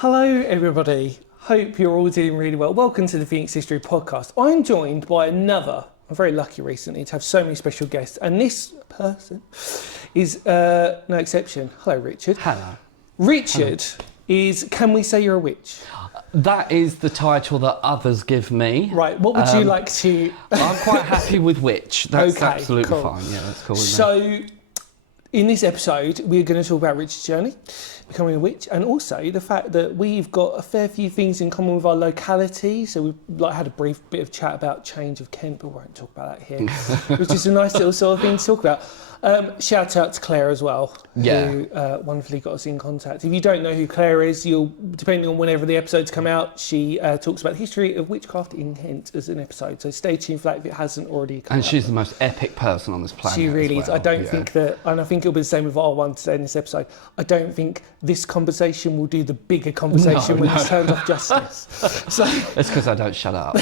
Hello, everybody. Hope you're all doing really well. Welcome to the Phoenix History Podcast. I'm joined by I'm very lucky recently to have so many special guests, and this person is no exception. Hello, Richard. Hello. Richard is, can we say you're a witch? That is the title that others give me. Right, what would you like to... I'm quite happy with witch. That's Okay, absolutely cool. fine. Yeah, that's cool with me. So, in this episode, we're going to talk about Richard's journey, becoming a witch, and also the fact that we've got a fair few things in common with our locality. So we've had a brief bit of chat about change of Kent, but we won't talk about that here, which is a nice little sort of thing to talk about. Shout out to Claire as well, who wonderfully got us in contact. If you don't know who Claire is, depending on whenever the episodes come out, she talks about the history of witchcraft in Kent as an episode. So stay tuned for that if it hasn't already come out. And she's the most epic person on this planet. She really is. I don't think that, and I think it'll be the same with R1 today in this episode, I don't think this conversation will do the bigger conversation when this turns off justice. So it's because I don't shut up.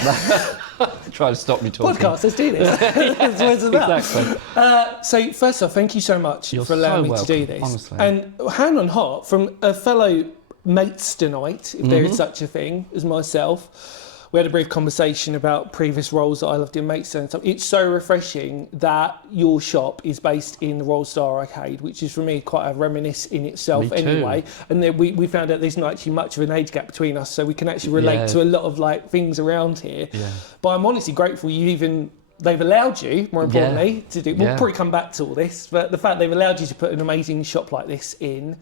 Try to stop me talking. Podcast, let's do this. That's what it's about. Exactly. So first off, thank you so much You're for allowing so me to do welcome, this. honestly. And hand on heart, from a fellow mates tonight, if there is such a thing as myself, we had a brief conversation about previous roles that I loved in Maidstone and stuff. It's so refreshing that your shop is based in the Royal Star Arcade, which is for me quite a reminisce in itself Me too. anyway. And then we found out there's not actually much of an age gap between us, so we can actually relate to a lot of like things around here. Yeah. But I'm honestly grateful they've allowed you, more importantly, to do. We'll probably come back to all this, but the fact they've allowed you to put an amazing shop like this in.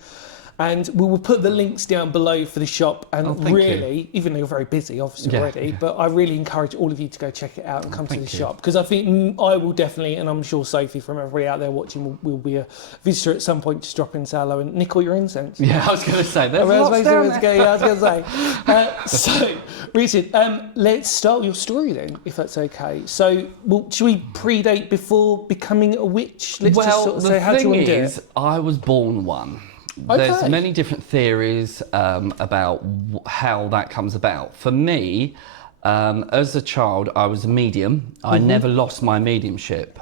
And we will put the links down below for the shop. And really, even though you're very busy, obviously already, but I really encourage all of you to go check it out and come to the shop. Because I think I will definitely, and I'm sure Sophie from everybody out there watching will be a visitor at some point. Just drop in, say hello and nick all your incense. Yeah, I was going to say, there's I lots down there. was going to say. So, Richard, let's start with your story then, if that's okay. So, should we predate before becoming a witch? Let's just sort of say, how do you want to do it? I was born one. There's many different theories about how that comes about. For me, as a child, I was a medium. I never lost my mediumship.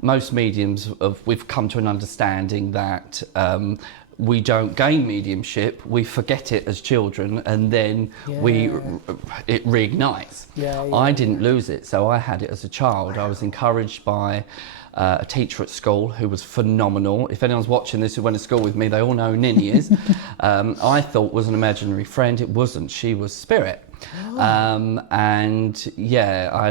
Most mediums, we've come to an understanding that we don't gain mediumship, we forget it as children, and then it reignites. I didn't lose it, so I had it as a child. I was encouraged by a teacher at school who was phenomenal. If anyone's watching this who went to school with me, they all know who Ninny is. I thought was an imaginary friend. It wasn't. She was spirit. And yeah, I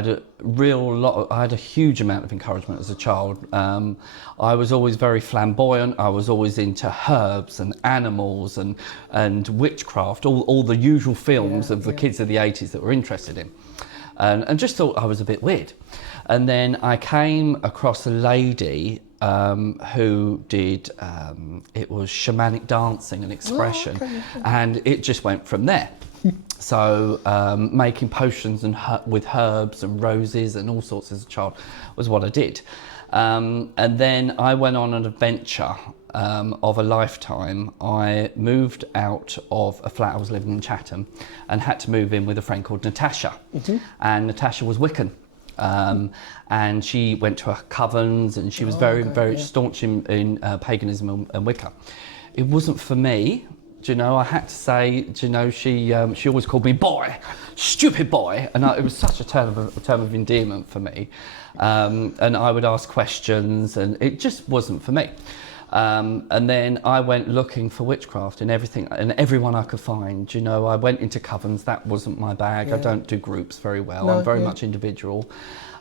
had a huge amount of encouragement as a child. I was always very flamboyant. I was always into herbs and animals and witchcraft, all the usual films of the kids of the 80s that were interested in. And just thought I was a bit weird. And then I came across a lady who did, it was shamanic dancing and expression, and it just went from there. So making potions with herbs and roses and all sorts as a child was what I did. And then I went on an adventure of a lifetime. I moved out of a flat I was living in Chatham and had to move in with a friend called Natasha. And Natasha was Wiccan. And she went to her covens and she was very staunch in paganism and Wicca. It wasn't for me. Do you know, I had to say, do you know, she always called me boy, stupid boy, and it was such a term of endearment for me. And I would ask questions, and it just wasn't for me. And then I went looking for witchcraft in everything and everyone I could find. You know, I went into covens. That wasn't my bag. I don't do groups very well. I'm very much individual.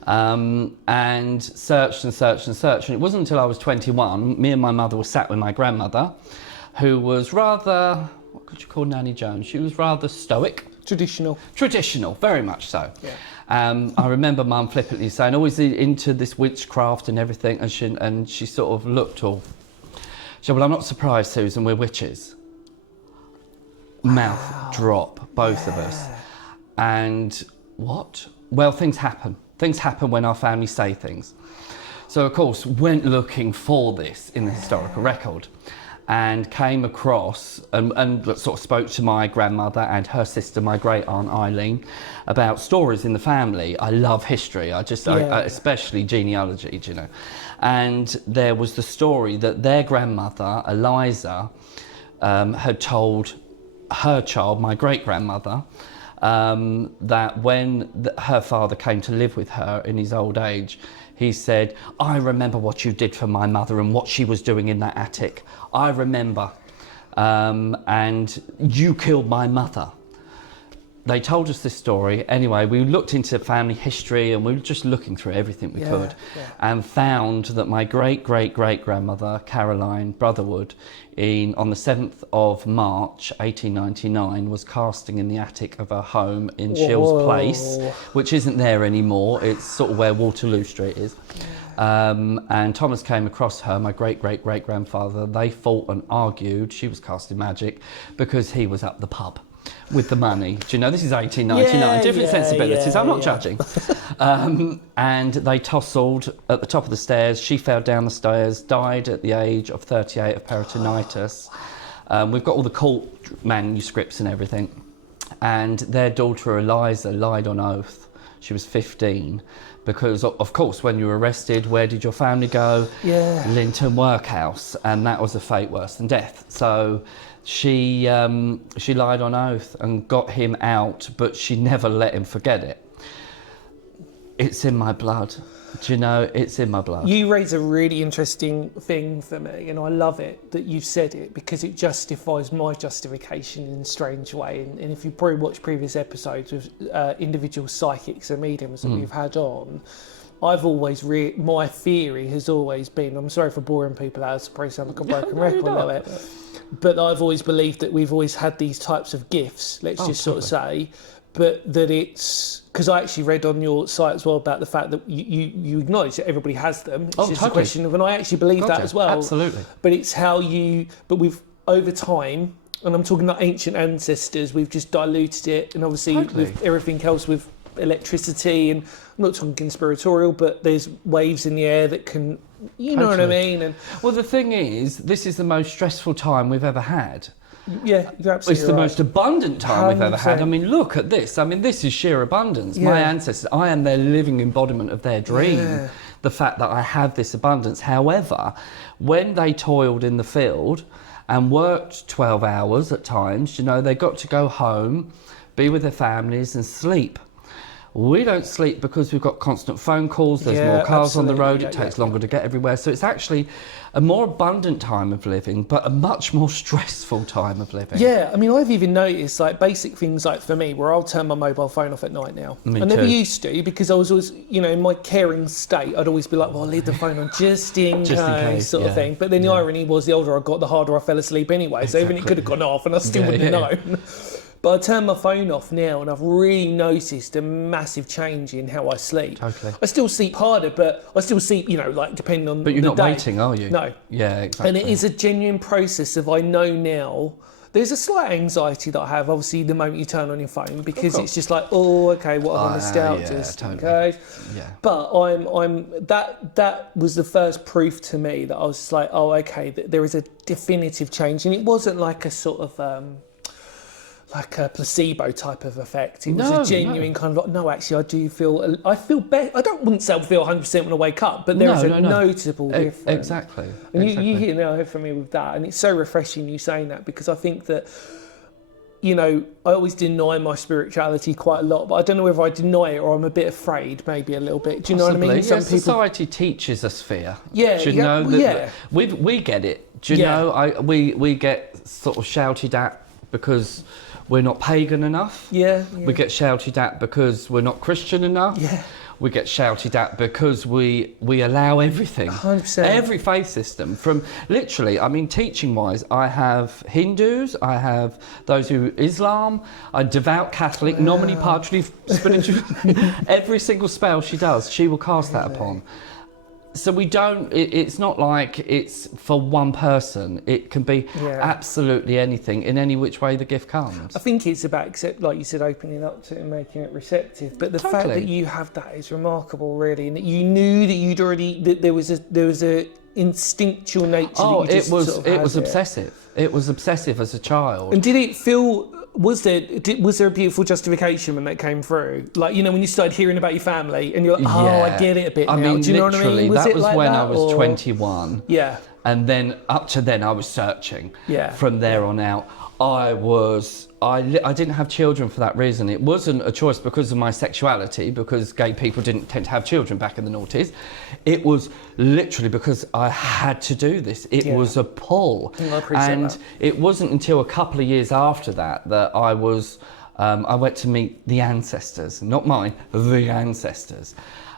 And searched and searched and searched. And it wasn't until I was 21, me and my mother were sat with my grandmother, who was rather, what could you call Nanny Jones? She was rather stoic. Traditional, very much so. I remember Mum flippantly saying, "Oh, is he into this witchcraft and everything?" And she sort of looked all. She said, "Well, I'm not surprised, Susan. We're witches." Mouth drop, both of us. And what? Well, things happen. Things happen when our families say things. So, of course, went looking for this in the historical record. And came across and sort of spoke to my grandmother and her sister, my great aunt Eileen, about stories in the family. I love history. I especially genealogy, you know. And there was the story that their grandmother, Eliza, had told her child, my great-grandmother, that when her father came to live with her in his old age, he said, I remember what you did for my mother and what she was doing in that attic. I remember. And you killed my mother. They told us this story. Anyway, we looked into family history and we were just looking through everything we could and found that my great-great-great-grandmother, Caroline Brotherwood, on the 7th of March 1899 was casting in the attic of her home in Shields Place, which isn't there anymore. It's sort of where Waterloo Street is. And Thomas came across her, my great-great-great-grandfather. They fought and argued. She was casting magic because he was up the pub with the money. Do you know, this is 1899, different sensibilities, I'm not judging. And they tussled at the top of the stairs. She fell down the stairs, died at the age of 38 of peritonitis. We've got all the court manuscripts and everything. And their daughter Eliza lied on oath. She was 15. Because, of course, when you were arrested, where did your family go? Linton Workhouse. And that was a fate worse than death. So she lied on oath and got him out, but she never let him forget it. It's in my blood. Do you know, it's in my blood. You raise a really interesting thing for me, and I love it that you've said it, because it justifies my justification in a strange way. And if you probably watched previous episodes with individual psychics and mediums that we've had on, I've always my theory has always been, I'm sorry for boring people out, it's probably sound like a broken record a little bit, but I've always believed that we've always had these types of gifts, let's just sort of say, but that it's, because I actually read on your site as well about the fact that you acknowledge that everybody has them. It's just a question of, and I actually believe that as well. Absolutely. But it's how but we've, over time, and I'm talking about ancient ancestors, we've just diluted it, and obviously with everything else, with electricity, and I'm not talking conspiratorial, but there's waves in the air that can, you know what I mean? And well, the thing is, this is the most stressful time we've ever had. Yeah, you're absolutely It's the most abundant time we've ever had. I mean, look at this. I mean, this is sheer abundance. My ancestors, I am their living embodiment of their dream. The fact that I have this abundance. However, when they toiled in the field and worked 12 hours at times, you know, they got to go home, be with their families and sleep. We don't sleep because we've got constant phone calls, there's more cars on the road, it takes longer to get everywhere. So it's actually a more abundant time of living, but a much more stressful time of living. Yeah, I mean, I've even noticed, like, basic things like for me, where I'll turn my mobile phone off at night now. Me I never too. used to, because I was always, you know, in my caring state, I'd always be like, well, I'll leave the phone on just in case, sort of thing. But then the irony was, the older I got, the harder I fell asleep anyway. So even it could have gone off and I still wouldn't have known. But I turn my phone off now, and I've really noticed a massive change in how I sleep. Totally. I still sleep harder, but I still sleep, you know, like, depending on the day. But you're not waiting, are you? No. Yeah, exactly. And it is a genuine process of, I know now, there's a slight anxiety that I have, obviously, the moment you turn on your phone, because it's just like, oh, okay, what have I missed out? Okay. Yeah. But that was the first proof to me that I was just like, oh, okay, there is a definitive change. And it wasn't like a sort of, like a placebo type of effect. It was a genuine kind of like, no, actually, I feel better. Wouldn't say I feel 100% when I wake up, but there is a noticeable difference. Exactly. And you hear now from me with that, and it's so refreshing you saying that, because I think that, you know, I always deny my spirituality quite a lot, but I don't know whether I deny it or I'm a bit afraid, maybe a little bit. Do you know what I mean? Some people... Society teaches us fear. Yeah, do you know that we get it. Do you know? We get sort of shouted at because we're not pagan enough. We get shouted at because we're not Christian enough. We get shouted at because we allow everything. 100%. Every faith system, from literally, I mean, teaching-wise, I have Hindus, I have those who Islam, a devout Catholic, nominee patri spiritual. Every single spell she does, she will cast that upon. So we don't, it's not like it's for one person. It can be absolutely anything, in any which way the gift comes. I think it's about, like you said, opening up to it and making it receptive. But the fact that you have that is remarkable, really, and that you knew that that there was a instinctual nature. Oh, it was obsessive. It was obsessive as a child. And did it feel? Was there a beautiful justification when that came through? Like, you know, when you started hearing about your family and you're like, I get it a bit now. Mean, do you know what I mean? That was when I was 21. Yeah. And then up to then I was searching. Yeah. From there on out, I didn't have children for that reason. It wasn't a choice because of my sexuality, because gay people didn't tend to have children back in the noughties. It was literally because I had to do this. It was a pull. I appreciate that. It wasn't until a couple of years after that I went to meet the ancestors, not mine, the ancestors.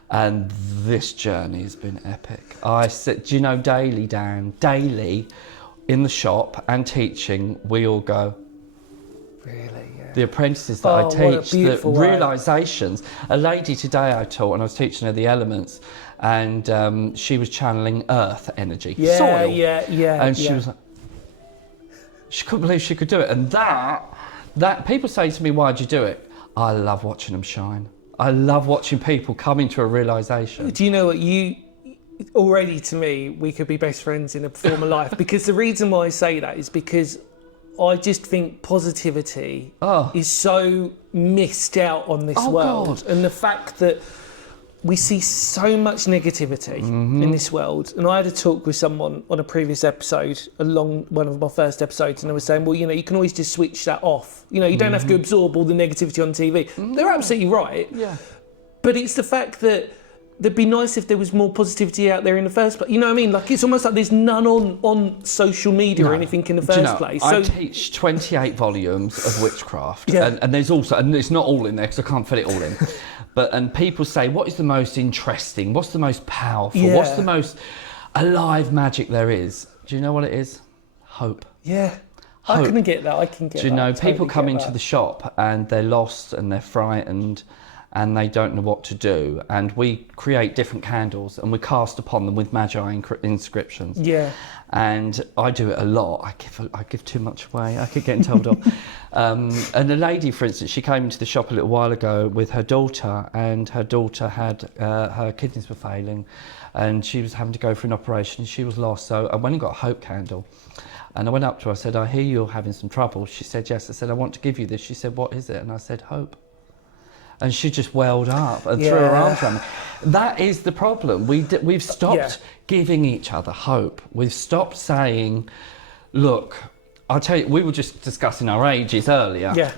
And this journey has been epic. I said, do you know, daily, Dan, daily, in the shop and teaching, we all go, really, yeah. The apprentices that I teach, the realizations. A lady today I taught, and I was teaching her the elements, and she was channeling earth energy, soil. And she was like, she couldn't believe she could do it. And that people say to me, why'd you do it? I love watching them shine. I love watching people come into a realization. Do you know what already to me, we could be best friends in a former life, because the reason why I say that is because I just think positivity is so missed out on this world. God. And the fact that we see so much negativity in this world. And I had a talk with someone on a previous episode, along one of my first episodes, and they were saying, well, you know, you can always just switch that off. You know, you don't have to absorb all the negativity on TV. They're absolutely right. Yeah. But it's the fact that it'd be nice if there was more positivity out there in the first place. You know what I mean? Like, it's almost like there's none on social media or anything in the first place. So I teach 28 volumes of witchcraft, and there's also, and it's not all in there because I can't fit it all in. And people say, what is the most interesting? What's the most powerful? What's the most alive magic there is? Do you know what it is? Hope. Yeah. Hope. I can get that. I can get that. Do you know, totally people come into the shop and they're lost and they're frightened and they don't know what to do. And we create different candles and we cast upon them with magi inscriptions. Yeah. And I do it a lot. I give too much away. I keep getting told off. And a lady, for instance, she came into the shop a little while ago with her daughter, and her daughter had her kidneys were failing, and she was having to go for an operation. She was lost, so I went and got a hope candle. And I went up to her, I said, I hear you're having some trouble. She said, yes. I said, I want to give you this. She said, what is it? And I said, hope. And she just welled up and threw her arms around me. That is the problem. We've stopped giving each other hope. We've stopped saying, look, I'll tell you, we were just discussing our ages earlier. Yeah.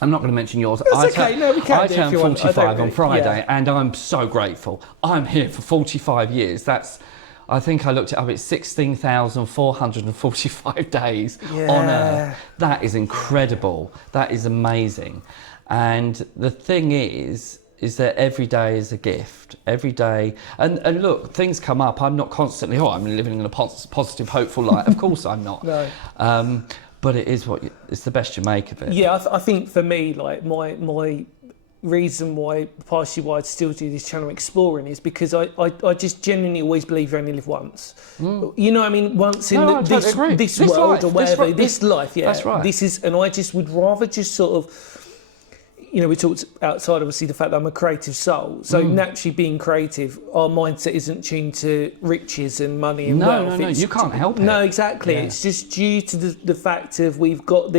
I'm not going to mention yours. That's okay. No, we can. I turned 45 on Friday, and I'm so grateful. I'm here for 45 years. I think I looked it up, it's 16,445 days on Earth. That is incredible. That is amazing. And the thing is that every day is a gift. Every day, and look, things come up. I'm not constantly, I'm living in a positive, hopeful life. Of course I'm not. No. But it is it's the best you make of it. Yeah, I think for me, like my reason why, partially why I still do this channel exploring, is because I just genuinely always believe you only live once. You know what I mean? Once in this world life, or whatever, this life, That's right. This is, and I just would rather just sort of, you know, we talked outside, obviously, the fact that I'm a creative soul. So naturally being creative, our mindset isn't tuned to riches and money and wealth. No, you can't help it. No, exactly. Yeah. It's just due to the fact of we've got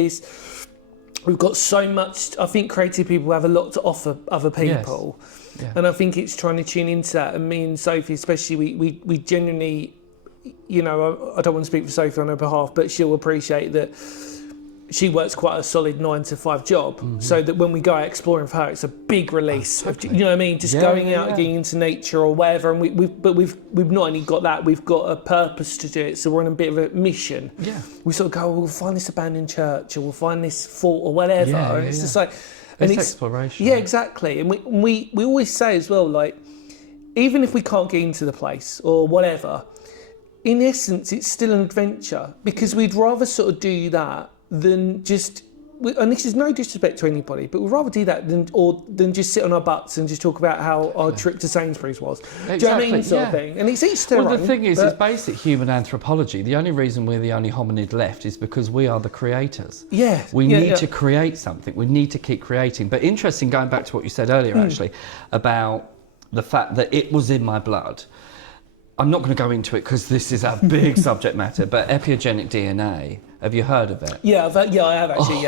so much. I think creative people have a lot to offer other people. Yes. Yeah. And I think it's trying to tune into that. And me and Sophie, especially, we genuinely, you know, I don't want to speak for Sophie on her behalf, but she'll appreciate that she works quite a solid 9-to-5 job, so that when we go out exploring for her, it's a big release. You know what I mean? Just going out, getting into nature or whatever. And we've not only got that, we've got a purpose to do it. So we're on a bit of a mission. Yeah. We sort of go, we'll find this abandoned church, or we'll find this fort, or whatever. And it's just like, it's exploration. Yeah, exactly. And we always say as well, like, even if we can't get into the place or whatever, in essence, it's still an adventure, because we'd rather sort of do that than just, and this is no disrespect to anybody, but we'd rather do that than just sit on our butts and just talk about how our trip to Sainsbury's was. Exactly. Do you know what I mean? Sort of thing. And it's each their own. Well, the thing is, it's basic human anthropology. The only reason we're the only hominid left is because we are the creators. Yeah. We need to create something. We need to keep creating. But interesting, going back to what you said earlier, actually, about the fact that it was in my blood. I'm not going to go into it because this is a big subject matter, but epigenetic DNA, have you heard of it? Yeah, I have actually.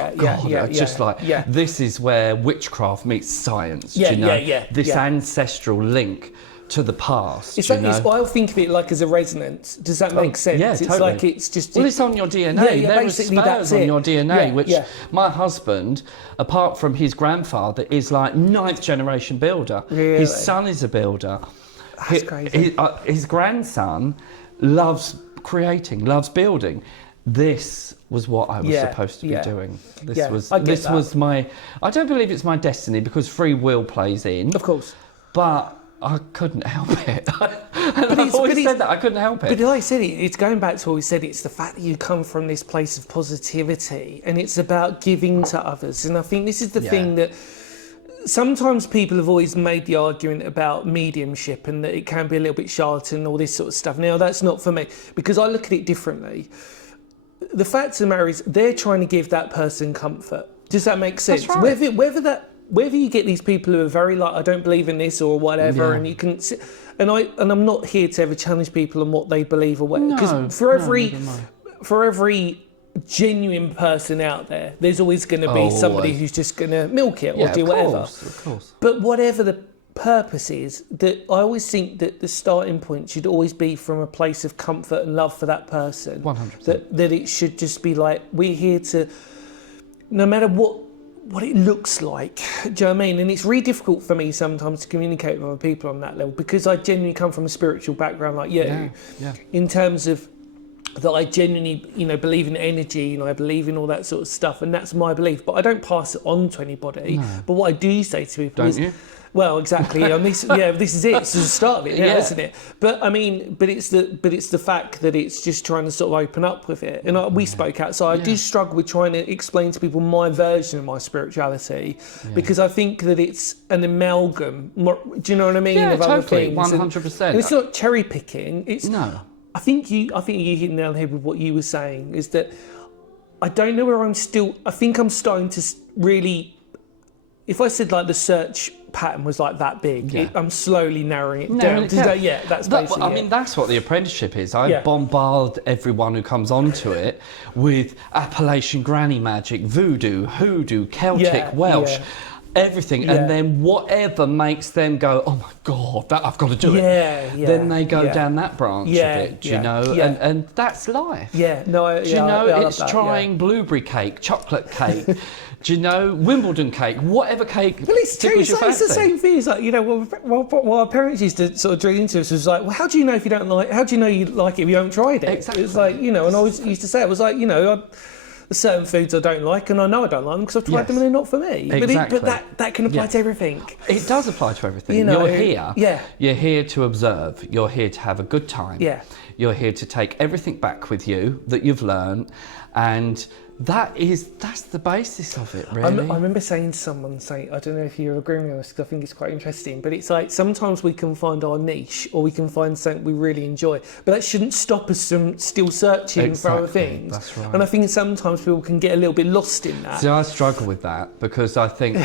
This is where witchcraft meets science. This ancestral link to the past. It's you like, know? I think of it like as a resonance. Does that make sense? yeah, It's totally. like it's just. Well, it's on your DNA. Yeah, There are basically spurs that's on it. your DNA, Yeah, which yeah. my husband, apart from his grandfather, is like 9th generation builder. Really? His son is a builder. That's crazy. His grandson loves creating, loves building. This was what I was supposed to be doing. This I get that. was my. I don't believe it's my destiny because free will plays in. Of course. But I couldn't help it. I've always said that I couldn't help it. But like I said, it's going back to what we said. It's the fact that you come from this place of positivity, and it's about giving to others. And I think this is the thing that sometimes people have always made the argument about mediumship and that it can be a little bit charlatan and all this sort of stuff. Now, that's not for me because I look at it differently. The fact of the matter is, they're trying to give that person comfort. Does that make sense? That's right. Whether you get these people who are very like, I don't believe in this or whatever, and you can, and I'm not here to ever challenge people on what they believe or whatever, because for every genuine person out there, there's always going to be somebody who's just going to milk it or do whatever. Of course. But whatever the purpose is, that I always think that the starting point should always be from a place of comfort and love for that person. 100%. That it should just be like, we're here to, no matter what it looks like, do you know what I mean? And it's really difficult for me sometimes to communicate with other people on that level because I genuinely come from a spiritual background like you, in terms of that I genuinely, believe in energy and I believe in all that sort of stuff, and that's my belief. But I don't pass it on to anybody. No. But what I do say to people is, well, exactly. And this is it. It's the start of it, isn't it? But I mean, but it's the fact that it's just trying to sort of open up with it. And we spoke outside. I do struggle with trying to explain to people my version of my spirituality because I think that it's an amalgam. Do you know what I mean? Yeah, of other totally, things. 100%. And it's not cherry picking. It's no. I think you hit the nail on the head with what you were saying. Is that I don't know where I'm still. I think I'm starting to really. If I said like the search pattern was like that big, I'm slowly narrowing it down. That's basically I mean, that's what the apprenticeship is. I bombard everyone who comes onto it with Appalachian granny magic, voodoo, hoodoo, Celtic, Welsh. Everything, and then whatever makes them go, oh my God, that I've got to do it. Then they go down that branch of it, do you know? And that's life. Do you know? It's trying blueberry cake, chocolate cake, do you know? Wimbledon cake, whatever cake. Well, it's true. It's the same thing. It's like, what our parents used to sort of drill into us was like, well, how do you know if you don't like? How do you know you like it if you haven't tried it? Exactly. It's like, and I always used to say, it was like, there's certain foods I don't like, and I know I don't like them because I've tried them and they're not for me. Exactly. But that can apply to everything. It does apply to everything. You're here. You're here to observe. You're here to have a good time. You're here to take everything back with you that you've learned, and that's the basis of it, really. I remember saying to someone, I don't know if you're agreeing with this because I think it's quite interesting, but it's like sometimes we can find our niche or we can find something we really enjoy, but that shouldn't stop us from still searching for other things. That's right. And I think sometimes people can get a little bit lost in that. See, I struggle with that because I think,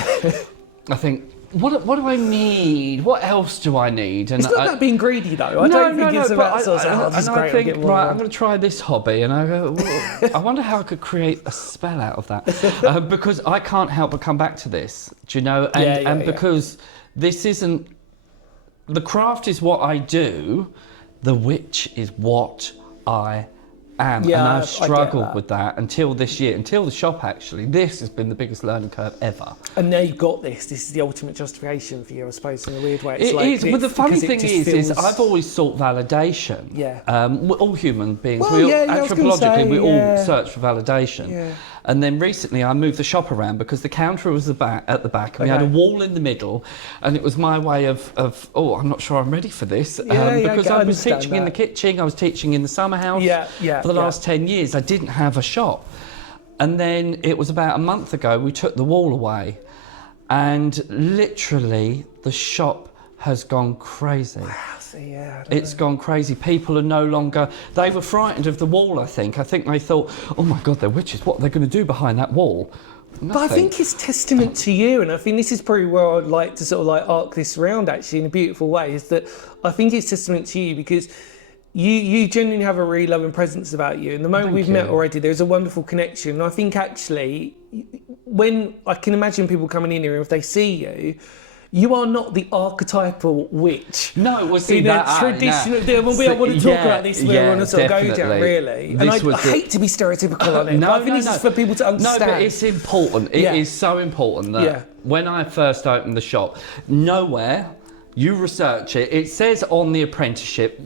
what do I need? What else do I need? And it's not about being greedy, though. I don't think it's about sort of, I think, right, I'm going to try this hobby, and I go, well, I wonder how I could create a spell out of that, because I can't help but come back to this, do you know? And because this isn't, the craft is what I do, the witch is what I am. And I've struggled with that until this year, until the shop actually. This has been the biggest learning curve ever. And now you've got this. This is the ultimate justification for you, I suppose, in a weird way. It is. But the funny thing is I've always sought validation. We're all human beings. Anthropologically, we all search for validation. And then recently I moved the shop around because the counter was at the back and we had a wall in the middle, and it was my way of I'm not sure I'm ready for this, because I was teaching in the kitchen, I was teaching in the summer house for the last 10 years. I didn't have a shop. And then it was about a month ago we took the wall away, and literally the shop has gone crazy. Wow. It's gone crazy. People are no longer, they were frightened of the wall, I think. They thought, oh my God, they're witches. What are they going to do behind that wall? Nothing. But I think it's testament to you, and I think this is probably where I'd like to sort of like arc this around actually in a beautiful way, is that I think it's testament to you because you genuinely have a really loving presence about you. And the moment we've met already, there's a wonderful connection. And I think actually, when I can imagine people coming in here, and if they see you, You are not the archetypal witch. No, we'll see in that. a traditional. I want to talk about this. We want to sort of go down, really. And I hate to be stereotypical on it, but I think this is for people to understand. No, but it's important. It is so important that when I first opened the shop, nowhere, you research it, it says on the apprenticeship,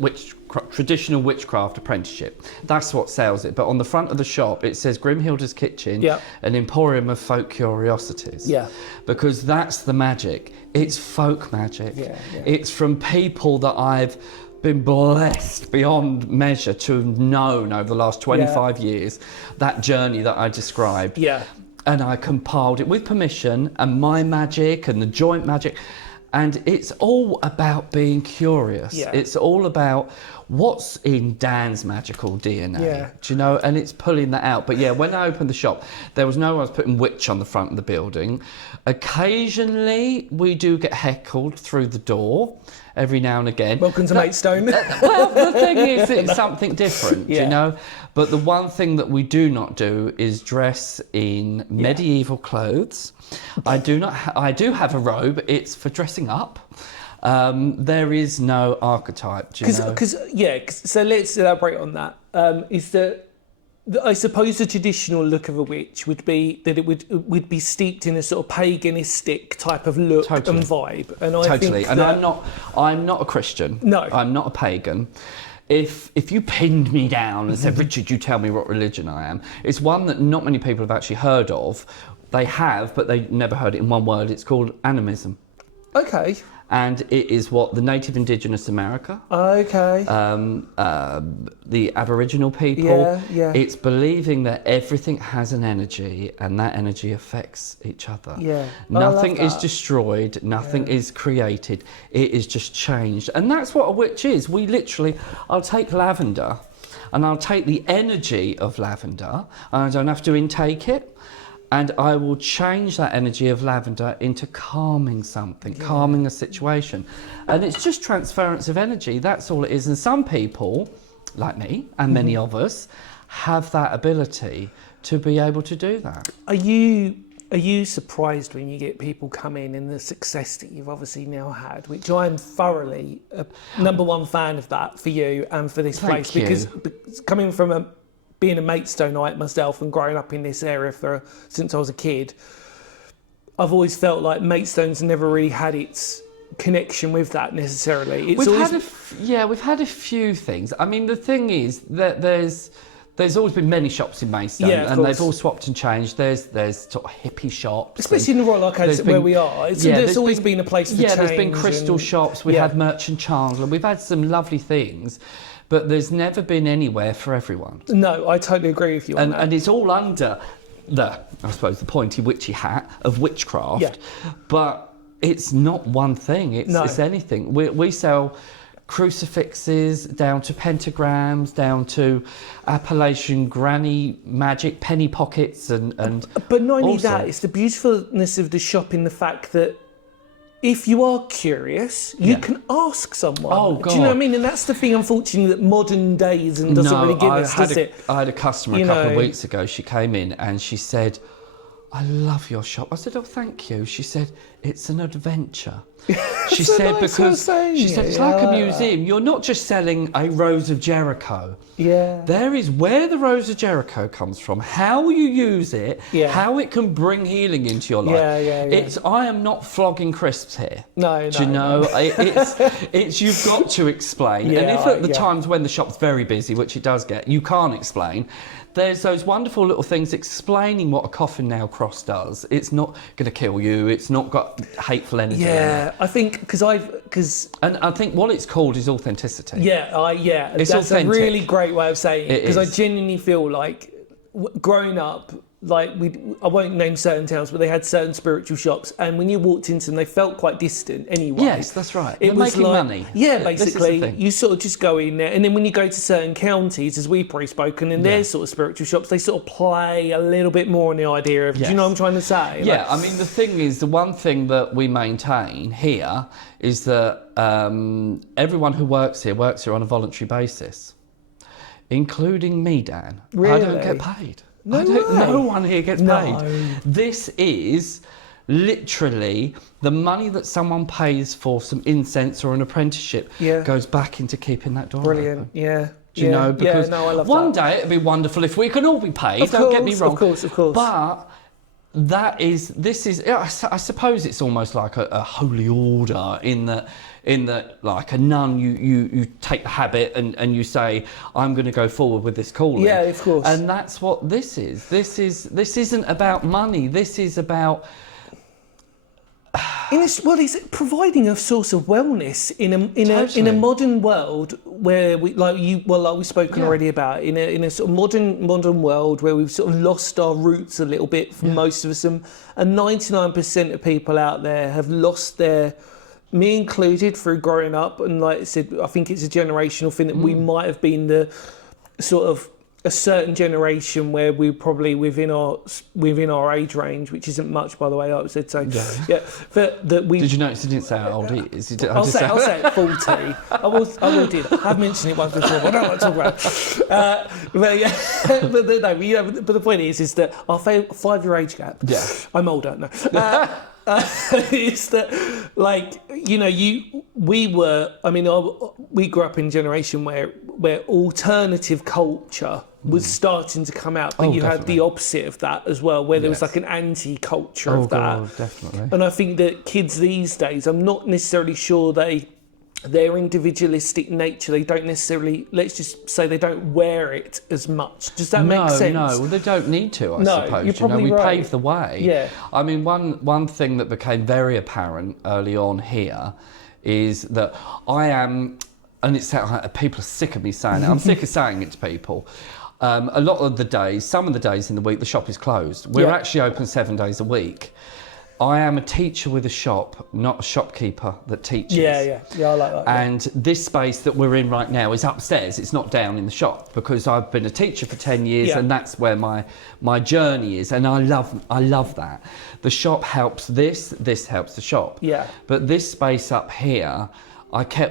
traditional witchcraft apprenticeship. That's what sells it. But on the front of the shop, it says Grimhilda's Kitchen, an emporium of folk curiosities. Yeah. Because that's the magic. It's folk magic. It's from people that I've been blessed beyond measure to have known over the last 25 years, that journey that I described. Yeah. And I compiled it with permission, and my magic and the joint magic. And it's all about being curious. Yeah. It's all about what's in Dan's magical DNA. Do you know? And it's pulling that out. But yeah, when I opened the shop, there was no one putting witch on the front of the building. Occasionally, we do get heckled through the door every now and again. Welcome to Maidstone. Well, the thing is, it's something different, you know? But the one thing that we do not do is dress in medieval clothes. I do have a robe. It's for dressing up. There is no archetype, do you know? So let's elaborate on that. Is that I suppose the traditional look of a witch would be that it would be steeped in a sort of paganistic type of look and vibe. And I think and I'm not a Christian. No, I'm not a pagan. If you pinned me down and said, Richard, you tell me what religion I am, it's one that not many people have actually heard of. They have, but they never heard it in one word. It's called animism. Okay. And it is what the native indigenous America. Okay. The Aboriginal people. Yeah. It's believing that everything has an energy and that energy affects each other. Yeah. Nothing is destroyed. Nothing is created. It is just changed. And that's what a witch is. I'll take lavender and I'll take the energy of lavender and I don't have to intake it. And I will change that energy of lavender into calming something, calming a situation. And it's just transference of energy, that's all it is. And some people, like me, and many of us, have that ability to be able to do that. Are you surprised when you get people come in and the success that you've obviously now had, which I'm thoroughly a number one fan of that for you and for this place? Because coming from being a Maidstoneite myself and growing up in this area since I was a kid, I've always felt like Maidstone's never really had its connection with that necessarily. We've had a few things. I mean, the thing is that there's always been many shops in Maidstone, and they've all swapped and changed. There's sort of hippie shops, especially in the Royal Arcade where we are. There's always been a place for change. There's been crystal shops. We had Merchant Chandler. We've had some lovely things. But there's never been anywhere for everyone. No, I totally agree with you on that. And it's all under the pointy witchy hat of witchcraft. Yeah. But it's not one thing. It's anything. We sell crucifixes down to pentagrams, down to Appalachian granny magic, penny pockets and But not only that, it's the beautifulness of the shop in the fact that if you are curious, you can ask someone. Oh, God. Do you know what I mean? And that's the thing, unfortunately, that modern days doesn't really give us, does it? I had a customer a couple of weeks ago. She came in and she said, I love your shop. I said, oh, thank you. She said, it's an adventure. She said, because it's like a museum. You're not just selling a Rose of Jericho. Yeah. There is where the Rose of Jericho comes from, how you use it, how it can bring healing into your life. I am not flogging crisps here. No. Do you know? It's you've got to explain. And if at the times when the shop's very busy, which it does get, you can't explain, there's those wonderful little things explaining what a coffin nail cross does. It's not going to kill you. It's not got hateful energy in it. I think and I think what it's called is authenticity. It's that's authentic. A really great way of saying it, because I genuinely feel like growing up, like I won't name certain towns, but they had certain spiritual shops, and when you walked into them, they felt quite distant anyway. Yes, that's right. They're making money. Yeah, basically, you sort of just go in there, and then when you go to certain counties, as we've probably spoken, in their sort of spiritual shops, they sort of play a little bit more on the idea of, do you know what I'm trying to say? Yeah, I mean, the thing is, the one thing that we maintain here is that everyone who works here on a voluntary basis, including me, Dan. Really? I don't get paid. No one here gets paid. This is literally the money that someone pays for some incense or an apprenticeship goes back into keeping that door Brilliant. open. Yeah. Do you know? Because no, I love one that. day it'd be wonderful if we could all be paid. Don't get me wrong. Of course. But this is. I suppose it's almost like a holy order in that like a nun, you take the habit and you say, I'm going to go forward with this calling. Yeah, of course. And that's what this is. This isn't about money. This is about. It's providing a source of wellness in a modern world where we've spoken already about in a sort of modern world where we've sort of lost our roots a little bit for most of us, and 99% of people out there have lost their, me included, through growing up, and like I said, I think it's a generational thing that we might have been the sort of a certain generation where we're probably within our age range, which isn't much, by the way, I said so. Yeah, but that we. Did you notice he didn't say how old he is? I'll say 40. I will do that. I've mentioned it once before, but I don't want to talk about it. But the point is that our 5-year age gap. Yeah. I'm older. No. Is that, like, you know, we grew up in a generation where alternative culture was starting to come out, but you had the opposite of that as well, where there was like an anti-culture of that. God, definitely. And I think that kids these days, I'm not necessarily sure their individualistic nature, they don't necessarily, let's just say they don't wear it as much. Does that make sense? No, well, they don't need to, I suppose. You're probably we right. paved the way. Yeah. I mean, one thing that became very apparent early on here is that I am, and it's people are sick of me saying it, I'm sick of saying it to people. A lot of the days, some of the days in the week, the shop is closed. We're actually open 7 days a week. I am a teacher with a shop, not a shopkeeper that teaches. Yeah, I like that. And this space that we're in right now is upstairs. It's not down in the shop, because I've been a teacher for 10 years and that's where my journey is. And I love that. The shop helps this helps the shop. Yeah. But this space up here,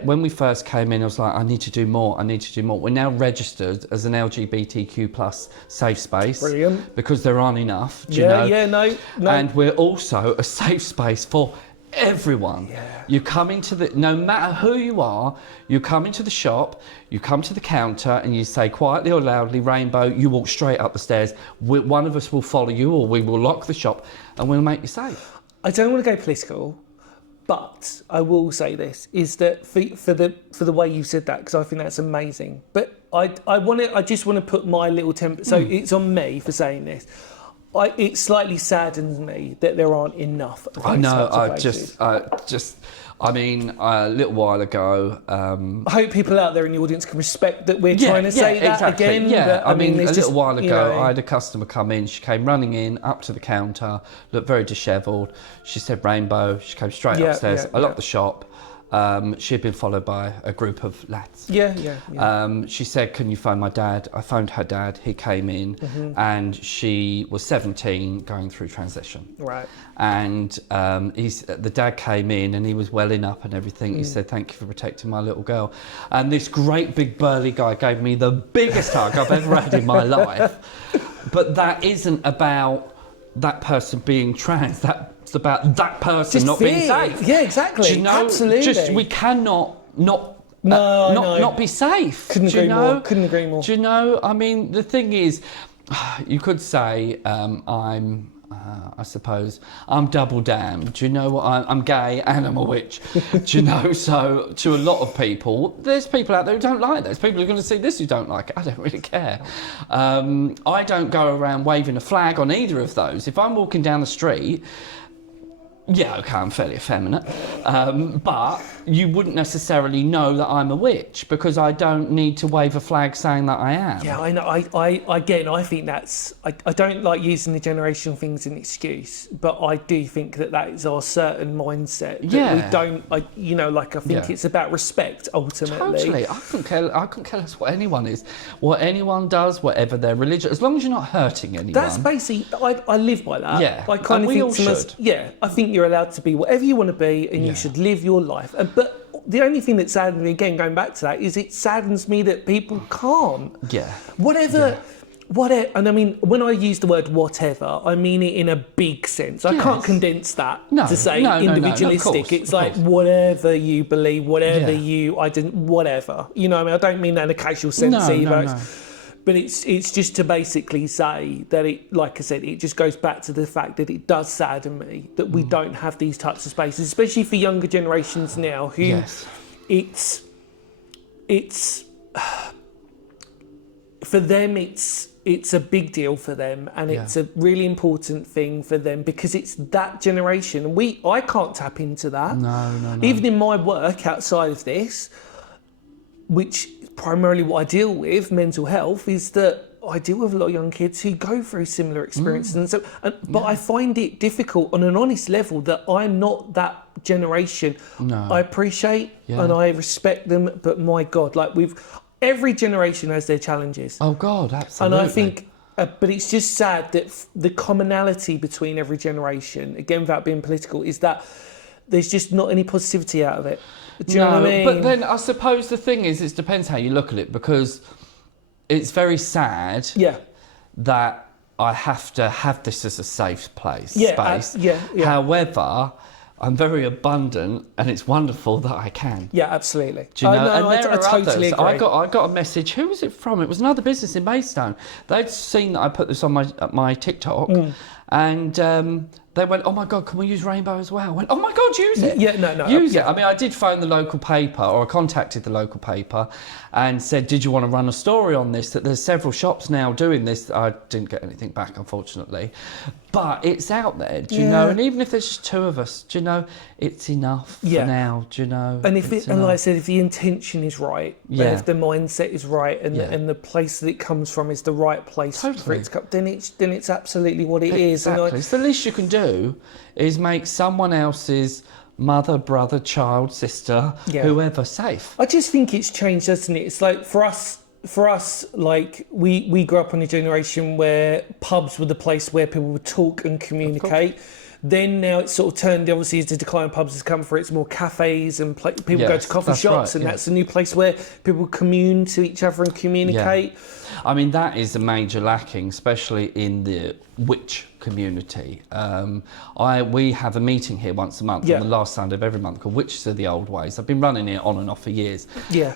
when we first came in, I was like, I need to do more. We're now registered as an LGBTQ plus safe space. Brilliant. Because there aren't enough, do you know? No. And we're also a safe space for everyone. Yeah. You come no matter who you are, you come into the shop, you come to the counter and you say quietly or loudly, Rainbow, you walk straight up the stairs. One of us will follow you, or we will lock the shop and we'll make you safe. I don't want to go political, but I will say this, is that for the way you said that, because I think that's amazing. But I just want to put my little temper, so it's on me for saying this. It slightly saddens me that there aren't enough. I know. I mean, a little while ago. I hope people out there in the audience can respect that we're trying to say that again. Yeah, I mean, a little while ago, you know, I had a customer come in. She came running in up to the counter, looked very dishevelled. She said, Rainbow. She came straight upstairs. I locked the shop. She had been followed by a group of lads. She said, can you phone my dad? I phoned her dad. He came in, and she was 17 going through transition. Right. And the dad came in and he was welling up and everything. He said, thank you for protecting my little girl. And this great big burly guy gave me the biggest hug I've ever had in my life. But that isn't about that person being trans. That's about that person just not being safe. Yeah, exactly. Do you know, absolutely. We cannot not be safe. Couldn't agree more. Do you know? I mean, the thing is, you could say I suppose I'm double damned. Do you know what? I'm gay and I'm a witch. Do you know? So to a lot of people, there's people out there who don't like this. People who are going to see this who don't like it. I don't really care. I don't go around waving a flag on either of those. If I'm walking down the street, yeah, okay, I'm fairly effeminate, but you wouldn't necessarily know that I'm a witch because I don't need to wave a flag saying that I am. Yeah, I know. I think that's. I don't like using the generational things as an excuse, but I do think that is our certain mindset. That we don't. I think it's about respect ultimately. Totally. I couldn't care less what anyone is, what anyone does, whatever their religion, as long as you're not hurting anyone. That's basically. I live by that. Yeah. I kind of we think all should. I think you're allowed to be whatever you want to be, and you should live your life. But the only thing that saddens me, again, going back to that, is it saddens me that people can't. Yeah. Whatever whatever, and I mean, when I use the word whatever, I mean it in a big sense. I can't Yes. condense that No, to say no, individualistic. of course, It's of like course. whatever you believe, whatever Yeah. you whatever. You know, I mean, I don't mean that in a casual sense No, either. no. But it's just to basically say that it, like I said, it just goes back to the fact that it does sadden me that we don't have these types of spaces, especially for younger generations now who Yes. it's for them it's a big deal for them, and it's a really important thing for them because it's that generation. I can't tap into that. No. Even in my work outside of this, which primarily what I deal with, mental health, is that I deal with a lot of young kids who go through similar experiences, but I find it difficult on an honest level that I'm not that generation. No. I appreciate and I respect them, but my God, like every generation has their challenges. Oh God, absolutely. And I think, but it's just sad that the commonality between every generation, again, without being political, is that there's just not any positivity out of it. Do you know what I mean? But then I suppose the thing is, it depends how you look at it, because it's very sad that I have to have this as a safe space. However, I'm very abundant, and it's wonderful that I can. Yeah, absolutely. Do you know? No, and there I are totally others. agree. I got a message. Who was it from? It was another business in Maidstone. They'd seen that I put this on my TikTok, and they went, "Oh my God, can we use rainbow as well?" I went, "Oh my God, use it!" Use it. I mean, I did phone the local paper, or I contacted the local paper, and said, "Did you want to run a story on this? That there's several shops now doing this." I didn't get anything back, unfortunately, but it's out there. Do you know? And even if there's just two of us, do you know, it's enough for now. Do you know? And and like I said, if the intention is right, and if the mindset is right, and the place that it comes from is the right place for it to come, then it's absolutely what it is. Exactly. So the least you can do is make someone else's mother, brother, child, sister, whoever safe. I just think it's changed, doesn't it? It's like for us, like we grew up in a generation where pubs were the place where people would talk and communicate. Then now it's sort of turned, obviously, as the decline of pubs has come for, it's more cafes and people go to coffee shops, and that's a new place where people commune to each other and communicate. I mean, that is a major lacking, especially in the witch community. We have a meeting here once a month on the last Sunday of every month called Witches of the Old Ways. I've been running it on and off for years.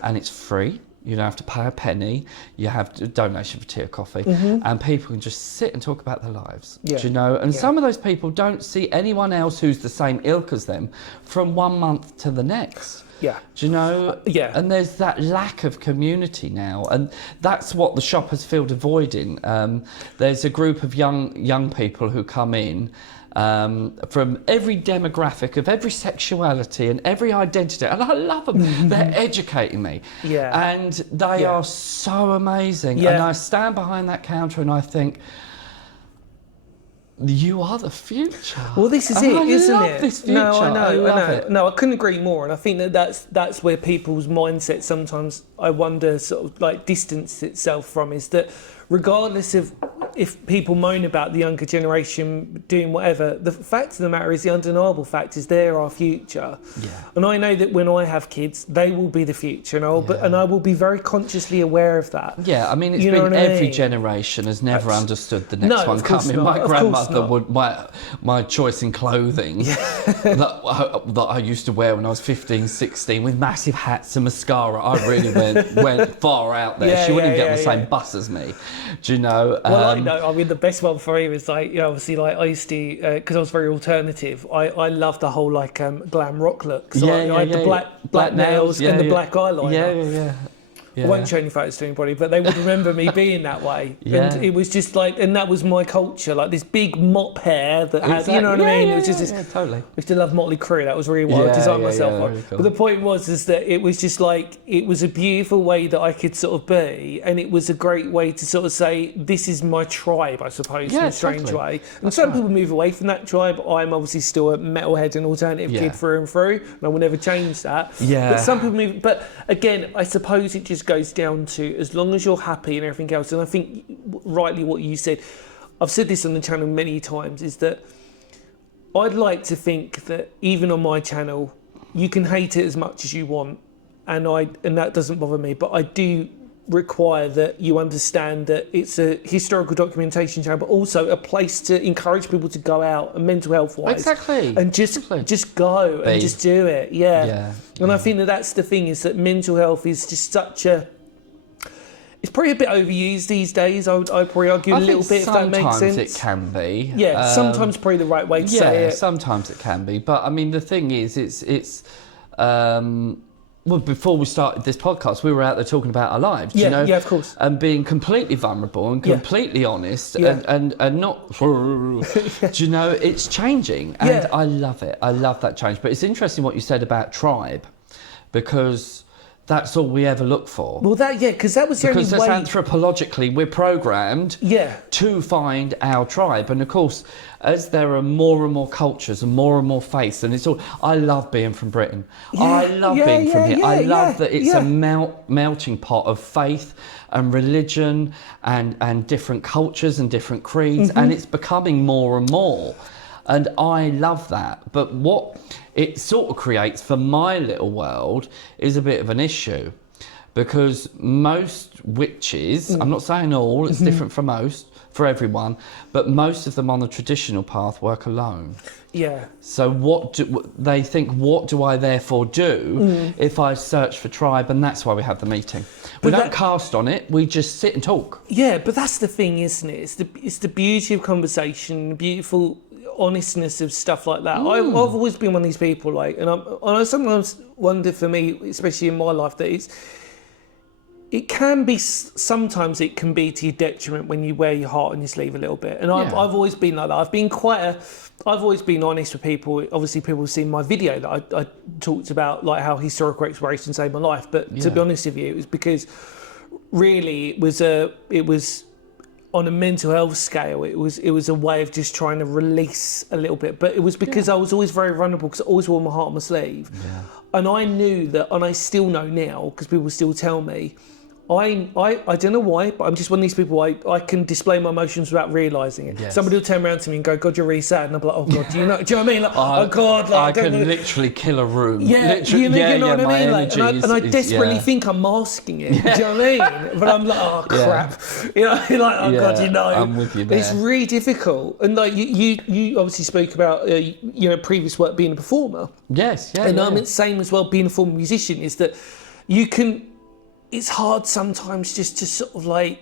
And it's free. You don't have to pay a penny. You have a donation for tea or coffee, and people can just sit and talk about their lives. Do you know? And some of those people don't see anyone else who's the same ilk as them from 1 month to the next. Do you know? And there's that lack of community now, and that's what the shop has filled a void in. There's a group of young people who come in from every demographic, of every sexuality and every identity, and I love them. They're educating me, and they are so amazing. And I stand behind that counter and I think, you are the future. Well, this is it, isn't it? I love this future. No, I know. I love it. No, I couldn't agree more. And I think that's where people's mindset sometimes, I wonder, sort of like distance itself from, is that regardless of if people moan about the younger generation doing whatever, the fact of the matter is, the undeniable fact is they're our future. And I know that when I have kids, they will be the future, and I will be very consciously aware of that. I mean, it's been every generation has never understood the next one coming. My grandmother would, my choice in clothing that I used to wear when I was 15, 16 with massive hats and mascara, I really went far out there. She wouldn't get on the same bus as me. Do you know? Well, I mean, the best one for me was like, obviously, like I used to, because I was very alternative. I loved the whole like glam rock look. So I had the black nails and the black eyeliner. I won't show any photos to anybody, but they would remember me being that way. And it was just like, and that was my culture, like this big mop hair that had, you know what I mean? It was just this, totally. I used to love Motley Crue. That was really what I designed myself on. Really cool. But the point was is that it was just like, it was a beautiful way that I could sort of be, and it was a great way to sort of say, this is my tribe, I suppose, in a strange way. And some people move away from that tribe. I'm obviously still a metalhead and alternative kid through and through, and I will never change that. But some people move, but again, I suppose it just goes down to, as long as you're happy and everything else, and I think rightly what you said, I've said this on the channel many times, is that I'd like to think that even on my channel you can hate it as much as you want, and that doesn't bother me, but I do require that you understand that it's a historical documentation channel, but also a place to encourage people to go out and mental health wise. Exactly. And just go and just do it. Yeah. And I think that's the thing, is that mental health is just such a... It's probably a bit overused these days. I'd probably argue a little bit, if that makes sense. Sometimes it can be. Yeah, sometimes probably the right way to say it. Yeah, sometimes it can be. But I mean, the thing is, it's well, before we started this podcast, we were out there talking about our lives, you know? Yeah, of course. And being completely vulnerable and completely honest and not, do you know, it's changing. And I love it. I love that change. But it's interesting what you said about tribe, because that's all we ever look for. Well, because that was the only way... Because anthropologically, we're programmed to find our tribe. And of course, as there are more and more cultures and more faiths, and it's all... I love being from Britain. I love being from here. I love that it's a melting pot of faith and religion and different cultures and different creeds. And it's becoming more and more. And I love that. But what it sort of creates for my little world is a bit of an issue, because most witches, I'm not saying all, it's different for most, for everyone, but most of them on the traditional path work alone. Yeah. So they think, what do I therefore do if I search for tribe? And that's why we have the meeting. We don't cast on it, we just sit and talk. Yeah, but that's the thing, isn't it? It's the beauty of conversation, the beautiful honestness of stuff like that. I've always been one of these people, like, and I sometimes wonder, for me, especially in my life, that it can be, sometimes it can be to your detriment when you wear your heart on your sleeve a little bit. And I've always been like that. I've always been honest with people. Obviously, people have seen my video that I talked about, like how historical exploration saved my life. But to be honest with you, it was because really it was on a mental health scale, it was a way of just trying to release a little bit. But it was because I was always very vulnerable, because I always wore my heart on my sleeve. Yeah. And I knew that, and I still know now, because people still tell me, I don't know why, but I'm just one of these people, I can display my emotions without realising it. Yes. Somebody will turn around to me and go, God, you're really sad. And I'll be like, oh God, do you know what I mean? Like, oh God, like, I can literally kill a room. Yeah, literally, you know what I mean? Like, and I is, desperately think I'm masking it. Do you know what I mean? But I'm like, oh crap. You know, like, oh God, you know. I'm with you there. It's really difficult. And like you obviously spoke about, previous work being a performer. Yes, yeah. And it's the same as well, being a former musician, is that you can... It's hard sometimes just to sort of like,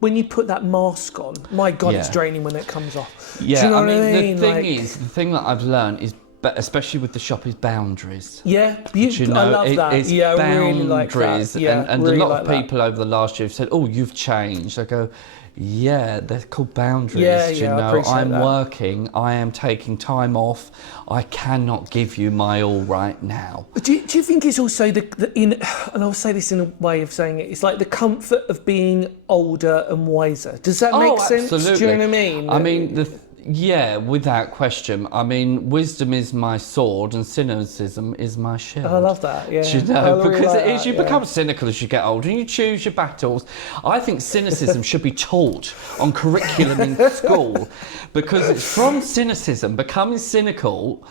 when you put that mask on, my God, it's draining when it comes off. Yeah, do you know what I mean? The thing that I've learned is, especially with the shop, is boundaries. Yeah, beautiful. I love that. It's I boundaries. really like that. Yeah, and really a lot of people over the last year have said, oh, you've changed. I go, yeah, they're called boundaries. I'm working, I am taking time off, I cannot give you my all right now. Do you think it's also and I'll say this in a way of saying it's like the comfort of being older and wiser? Does that make sense? Absolutely. Do you know what I mean? I mean, yeah, without question. I mean, wisdom is my sword and cynicism is my shield. I love that, yeah. Do you know? Really because like it is, you become cynical as you get older and you choose your battles. I think cynicism should be taught on curriculum in school, because it's from cynicism, becoming cynical,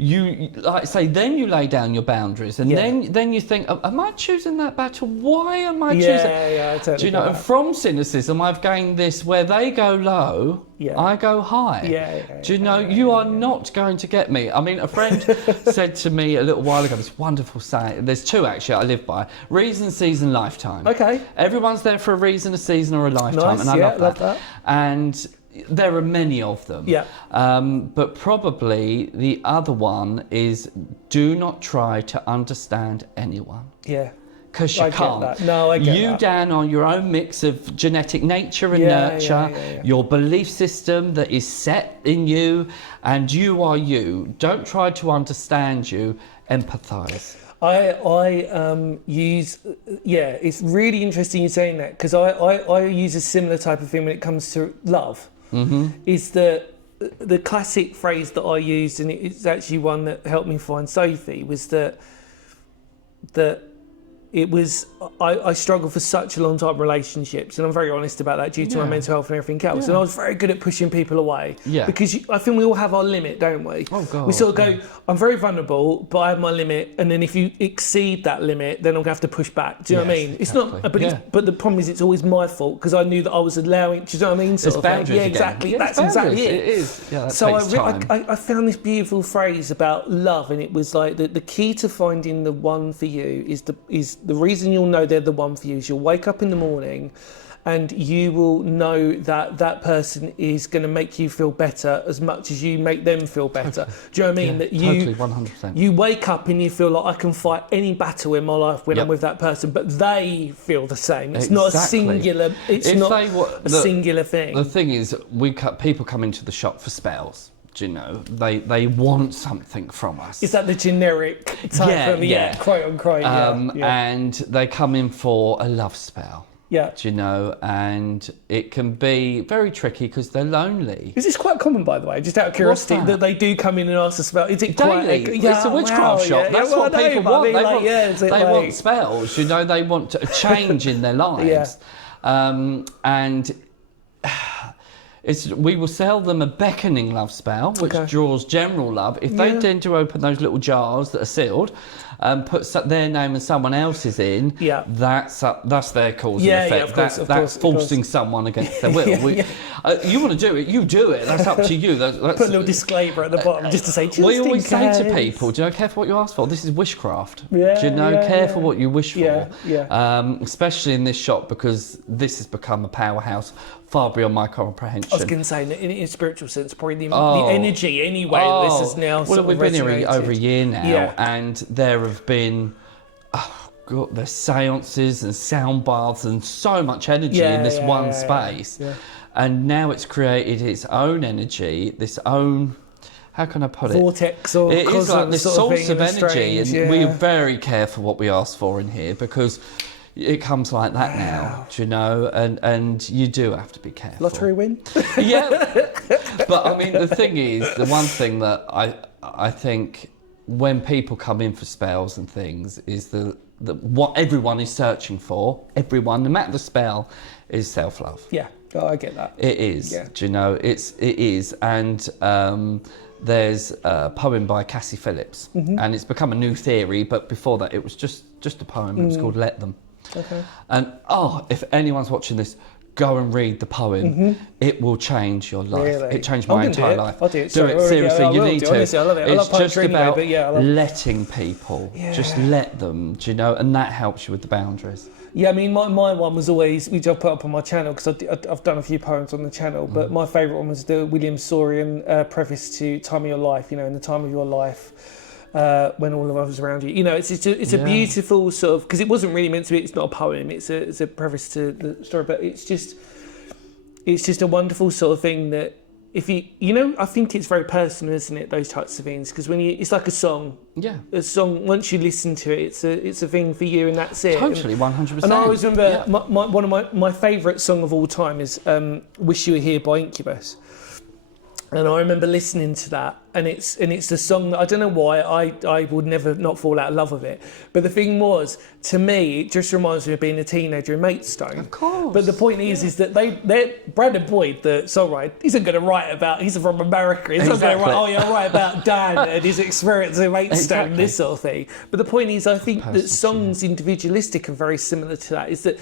you, like I say, then you lay down your boundaries, and then you think, am I choosing that battle? Why am I choosing? Yeah, I totally. Do you know? And from cynicism, I've gained this: where they go low, I go high. Do you know? You are not going to get me. I mean, a friend said to me a little while ago, this wonderful saying. There's two actually I live by: reason, season, lifetime. Okay. Everyone's there for a reason, a season, or a lifetime, nice, and I love that. And there are many of them. Yeah. But probably the other one is, do not try to understand anyone. Yeah. Because you can't. Get that. No, I get you, that. Dan, on your own mix of genetic nature and nurture, your belief system that is set in you, and you are you. Don't try to understand you, empathise. I use, it's really interesting you saying that, because I use a similar type of thing when it comes to love. Mm-hmm. Is the classic phrase that I used, and it's actually one that helped me find Sophie, was that it was, I struggled for such a long time in relationships, and I'm very honest about that due to my mental health and everything else. And I was very good at pushing people away. Yeah. Because I think we all have our limit, don't we? Oh, God. We sort of go, I'm very vulnerable, but I have my limit. And then if you exceed that limit, then I'm going to have to push back. Do you know what I mean? It's not, but the problem is it's always my fault because I knew that I was allowing, do you know what I mean? It's boundaries yeah, again. exactly. Yeah, That's exactly it. It is. Yeah, that so takes time. I found this beautiful phrase about love, and it was like the key to finding the one for you is the reason you'll know they're the one for you is you'll wake up in the morning and you will know that that person is going to make you feel better as much as you make them feel better. Do you know what I mean? That you, totally, 100%. You wake up and you feel like I can fight any battle in my life when I'm with that person, but they feel the same. It's not a singular. It's not a singular thing. The thing is, people come into the shop for spells. You know, they want something from us. Is that the generic type of quote unquote? And they come in for a love spell. Yeah. Do you know, and it can be very tricky because they're lonely. Is this quite common, by the way? Just out of curiosity, that they do come in and ask a spell. Is it daily? It's a witchcraft shop. That's what people want. They want spells. You know, they want a change in their lives, and. We will sell them a beckoning love spell, which draws general love. If they tend to open those little jars that are sealed and put their name and someone else's in, that's their cause and effect. That's forcing someone against their will. You want to do it, you do it. That's up to you. That's, put a little disclaimer at the bottom just to say, we always say to people, do you know, careful what you ask for? This is witchcraft. Do you know, careful what you wish for. Especially in this shop, because this has become a powerhouse far beyond my comprehension. I was going to say, in a spiritual sense, probably the energy anyway. This is now well, we've been here over a year now, and there have been there's seances and sound baths and so much energy in this one space. And now it's created its own energy, this own, how can I put it? Vortex or it is like this source of energy, strange, and we're very careful what we ask for in here because it comes like that now, do you know, and you do have to be careful. Lottery win? But I mean, the thing is, the one thing that I think when people come in for spells and things is what everyone is searching for, everyone, no matter the spell, is self-love. Yeah, I get that. It is, do you know, it is, and there's a poem by Cassie Phillips, and it's become a new theory, but before that it was just a poem. It was called Let Them. Okay. And if anyone's watching this, go and read the poem. It will change your life. Really? It changed my entire life. I'll do it. Do it seriously. You need to. Honestly, I love it. It's just about anyway, letting people. Just let them. Do you know? And that helps you with the boundaries. Yeah, I mean, my one was always, which I put up on my channel because I've done a few poems on the channel, but my favourite one was the William Saurian preface to Time of Your Life. You know, in the time of your life. When all of us around you, you know, it's a beautiful sort of, because it wasn't really meant to be. It's not a poem. It's a preface to the story, but it's just a wonderful sort of thing that if you know, I think it's very personal, isn't it? Those types of things, because it's like a song. Yeah. A song. Once you listen to it, it's a thing for you, and that's it. Totally, 100%. And I always remember one of my favourite song of all time is "Wish You Were Here" by Incubus. And I remember listening to that, and it's the song that I don't know why I would never not fall out of love with it. But the thing was, to me, it just reminds me of being a teenager in Maidstone. Of course. But the point is that they're Brandon Boyd, the songwriter, isn't going to write about. He's from America. He's not going to write about Dan and his experience in Maidstone, this sort of thing. But the point is, I think that songs individualistic are very similar to that. Is that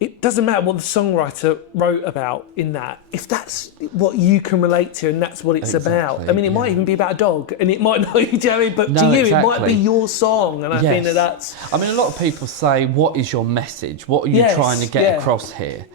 it doesn't matter what the songwriter wrote about in that. If that's what you can relate to and that's what it's about. I mean, it might even be about a dog, and it might not, you know what I mean? But to you, it might be your song, and I think that's... I mean, a lot of people say, what is your message? What are you trying to get across here?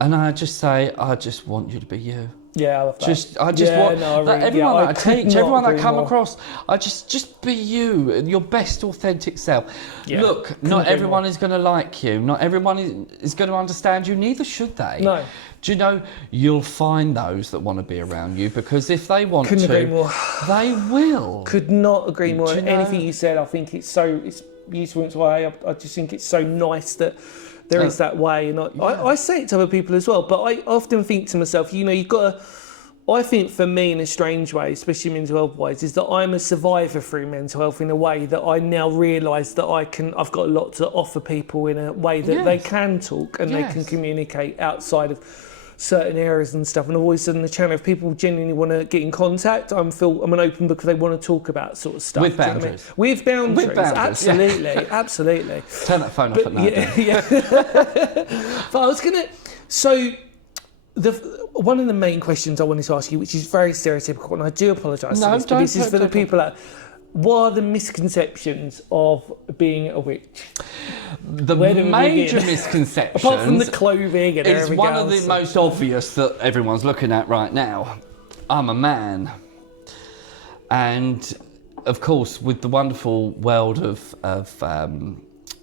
And I just say, I just want you to be you. Yeah, I love that. Everyone that I teach, everyone that I come across, I just be you, your best authentic self. Yeah, look, not everyone is going to like you. Not everyone is going to understand you. Neither should they. No. Do you know, you'll find those that want to be around you, because if they want to, agree more. They will. Could not agree more. Anything you said, I think it's beautiful. It's why I just think it's so nice that there is that way, and I say it to other people as well. But I often think to myself, you know, you've got to. I think for me, in a strange way, especially mental health wise, is that I'm a survivor through mental health in a way that I now realise that I've got a lot to offer people in a way that they can talk and they can communicate outside of certain areas and stuff. And I've always done the channel, if people genuinely want to get in contact, I'm an open book if they want to talk about sort of stuff. With boundaries. With boundaries, absolutely, yeah. absolutely. Turn that phone off at night. But I was going to... So... one of the main questions I wanted to ask you, which is very stereotypical, and I do apologise for this, but this is for the people out. What are the misconceptions of being a witch? The major misconceptions, apart from the clothing and everything else, one of the most obvious that everyone's looking at right now. I'm a man, and of course, with the wonderful world of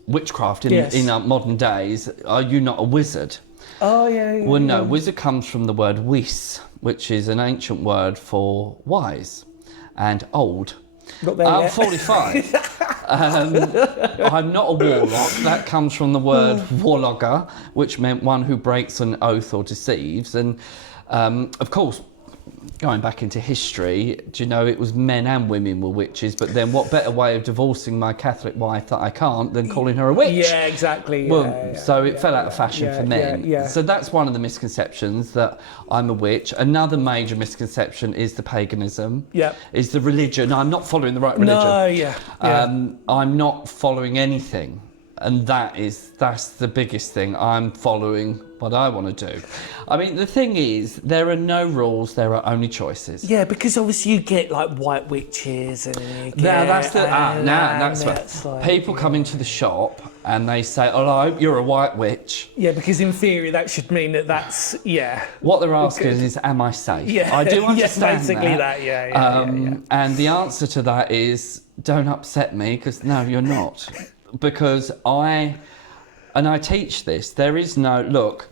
witchcraft in our modern days, are you not a wizard? Oh, yeah. Well, no, wizard comes from the word wis, which is an ancient word for wise and old. Not there yet. 45. I'm not a warlock. That comes from the word warlogger, which meant one who breaks an oath or deceives. And, of course, going back into history, do you know it was men and women were witches, but then what better way of divorcing my Catholic wife that I can't than calling her a witch? Yeah, exactly. So it fell out of fashion for men. So that's one of the misconceptions, that I'm a witch. Another major misconception is the paganism. Yeah. Is the religion. I'm not following the right religion. No, I'm not following anything. And that's the biggest thing. I'm following what I want to do. I mean, the thing is, there are no rules, there are only choices. Yeah, because obviously you get like white witches and you get... that's what people come into the shop and they say, hello, you're a white witch. Yeah, because in theory that should mean that's, What they're asking is, am I safe? Yeah. I do understand basically that, And the answer to that is, don't upset me, because no, you're not. Because I teach this, there is no, look,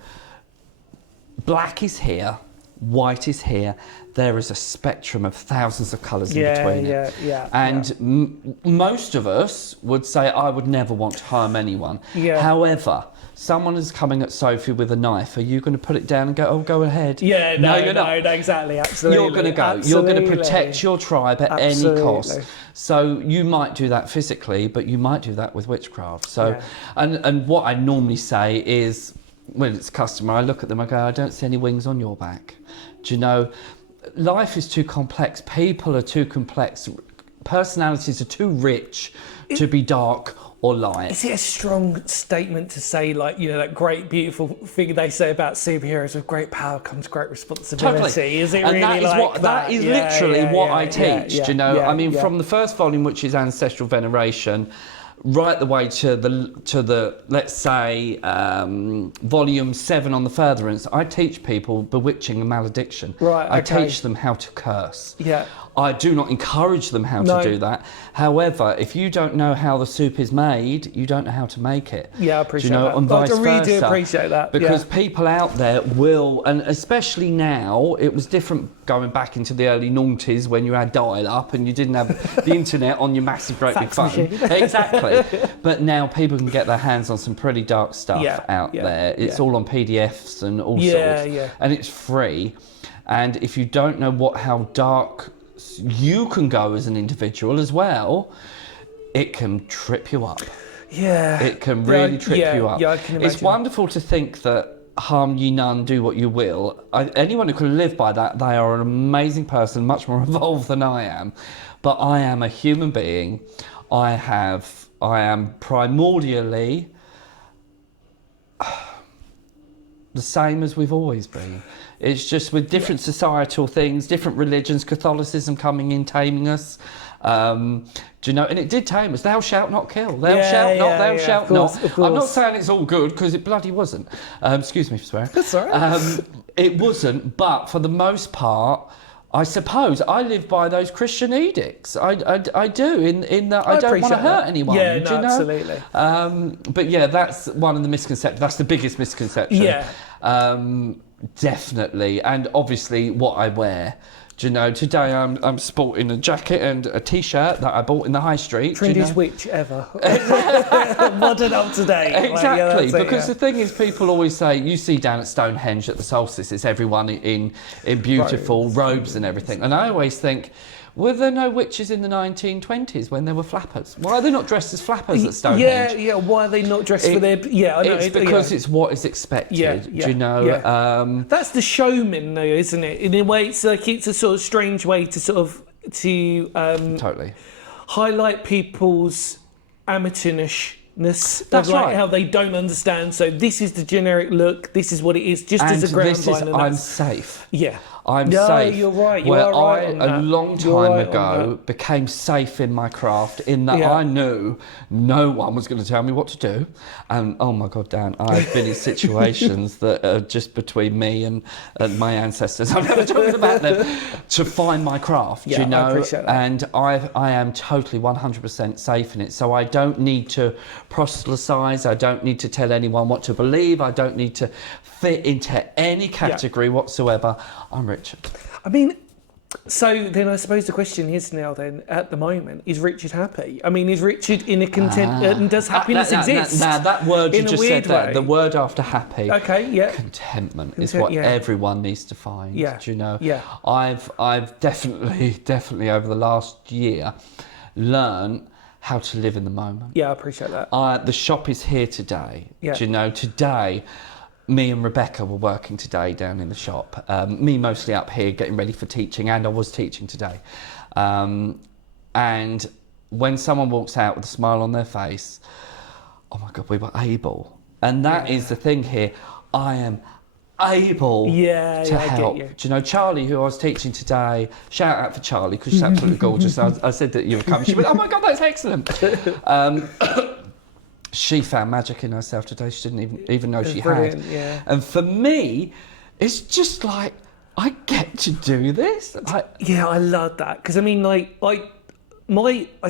black is here, white is here, there is a spectrum of thousands of colours in between it. And most of us would say, I would never want to harm anyone. Yeah. However, someone is coming at Sophie with a knife, are you going to put it down and go, oh, go ahead? Yeah, no, exactly, absolutely. You're going to go. Absolutely. You're going to protect your tribe at any cost. So you might do that physically, but you might do that with witchcraft. So, and what I normally say is, when it's customary, I look at them, I go, I don't see any wings on your back. Do you know, life is too complex. People are too complex. Personalities are too rich to be dark or light. Is it a strong statement to say, like, you know, that great, beautiful thing they say about superheroes, with great power comes great responsibility? Totally. Is it and really that is like what, that is literally what I teach, do you know? I mean, from the first volume, which is Ancestral Veneration, right the way to the let's say volume 7 on the furtherance, I teach people bewitching and malediction. Right. I teach them how to curse. Yeah. I do not encourage them how to do that. However, if you don't know how the soup is made, you don't know how to make it. Yeah, I appreciate that. And vice versa. I really do appreciate that. Because people out there will, and especially now, it was different going back into the early noughties when you had dial-up and you didn't have the internet on your massive great big phone. Exactly. But now people can get their hands on some pretty dark stuff out there. It's all on PDFs and all sorts. And it's free. And if you don't know how dark you can go as an individual as well, it can trip you up. Yeah. It can really trip you up. Yeah, I can imagine. It's wonderful to think that harm ye none, do what you will. Anyone who can live by that, they are an amazing person, much more evolved than I am. But I am a human being. I am primordially the same as we've always been. It's just with different societal things, different religions, Catholicism coming in, taming us. Do you know? And it did tame us. Thou shalt not kill. Thou shalt not. Thou shalt not. I'm not saying it's all good, because it bloody wasn't. Excuse me for swearing. That's all right. It wasn't. But for the most part, I suppose I live by those Christian edicts. I do, in that I don't want to hurt anyone. Yeah, do you know? Absolutely. But yeah, that's one of the misconceptions. That's the biggest misconception. Yeah. Definitely. And obviously what I wear. Do you know, today I'm sporting a jacket and a t-shirt that I bought in the high street. Trendiest witch ever. Modern up to date. Exactly, because the thing is, people always say, you see down at Stonehenge at the solstice, it's everyone in beautiful robes and everything. And I always think, were there no witches in the 1920s when there were flappers? Why are they not dressed as flappers at Stonehenge? Yeah, why are they not dressed for their... Yeah, I know. It's because it's what is expected, do you know? Yeah. That's the showman, though, isn't it? In a way, it's like it's a sort of strange way to sort of... Totally. Highlight people's amateurishness. That's right. How they don't understand. So this is the generic look. This is what it is. Just as a ground line. I'm safe. Yeah. I'm safe. You're right. You are right I, on that. a long time ago, became safe in my craft in that I knew no one was going to tell me what to do. And oh my God, Dan, I've been in situations that are just between me and my ancestors. I'm never talking about them to find my craft, you know. I appreciate that. And I am totally 100% safe in it. So I don't need to proselytise. I don't need to tell anyone what to believe. I don't need to fit into any category whatsoever. I'm Richard. I mean, so then I suppose the question is now then, at the moment, is Richard happy? I mean, is Richard in a content... and does happiness exist? Now, that word you just said there, the word after happy, contentment is what everyone needs to find, do you know? Yeah. I've definitely over the last year learned how to live in the moment. Yeah, I appreciate that. The shop is here today. Do you know, today... Me and Rebecca were working today down in the shop. Me mostly up here getting ready for teaching, and I was teaching today. And when someone walks out with a smile on their face, oh my God, we were able. And that is the thing here. I am able to help. I get you. Do you know, Charlie, who I was teaching today, shout out for Charlie, because she's absolutely gorgeous. I said that you were coming. She went, oh my God, that's excellent. She found magic in herself today. She didn't even know she had. Yeah. And for me, it's just like, I get to do this. I love that. Because I mean, like, I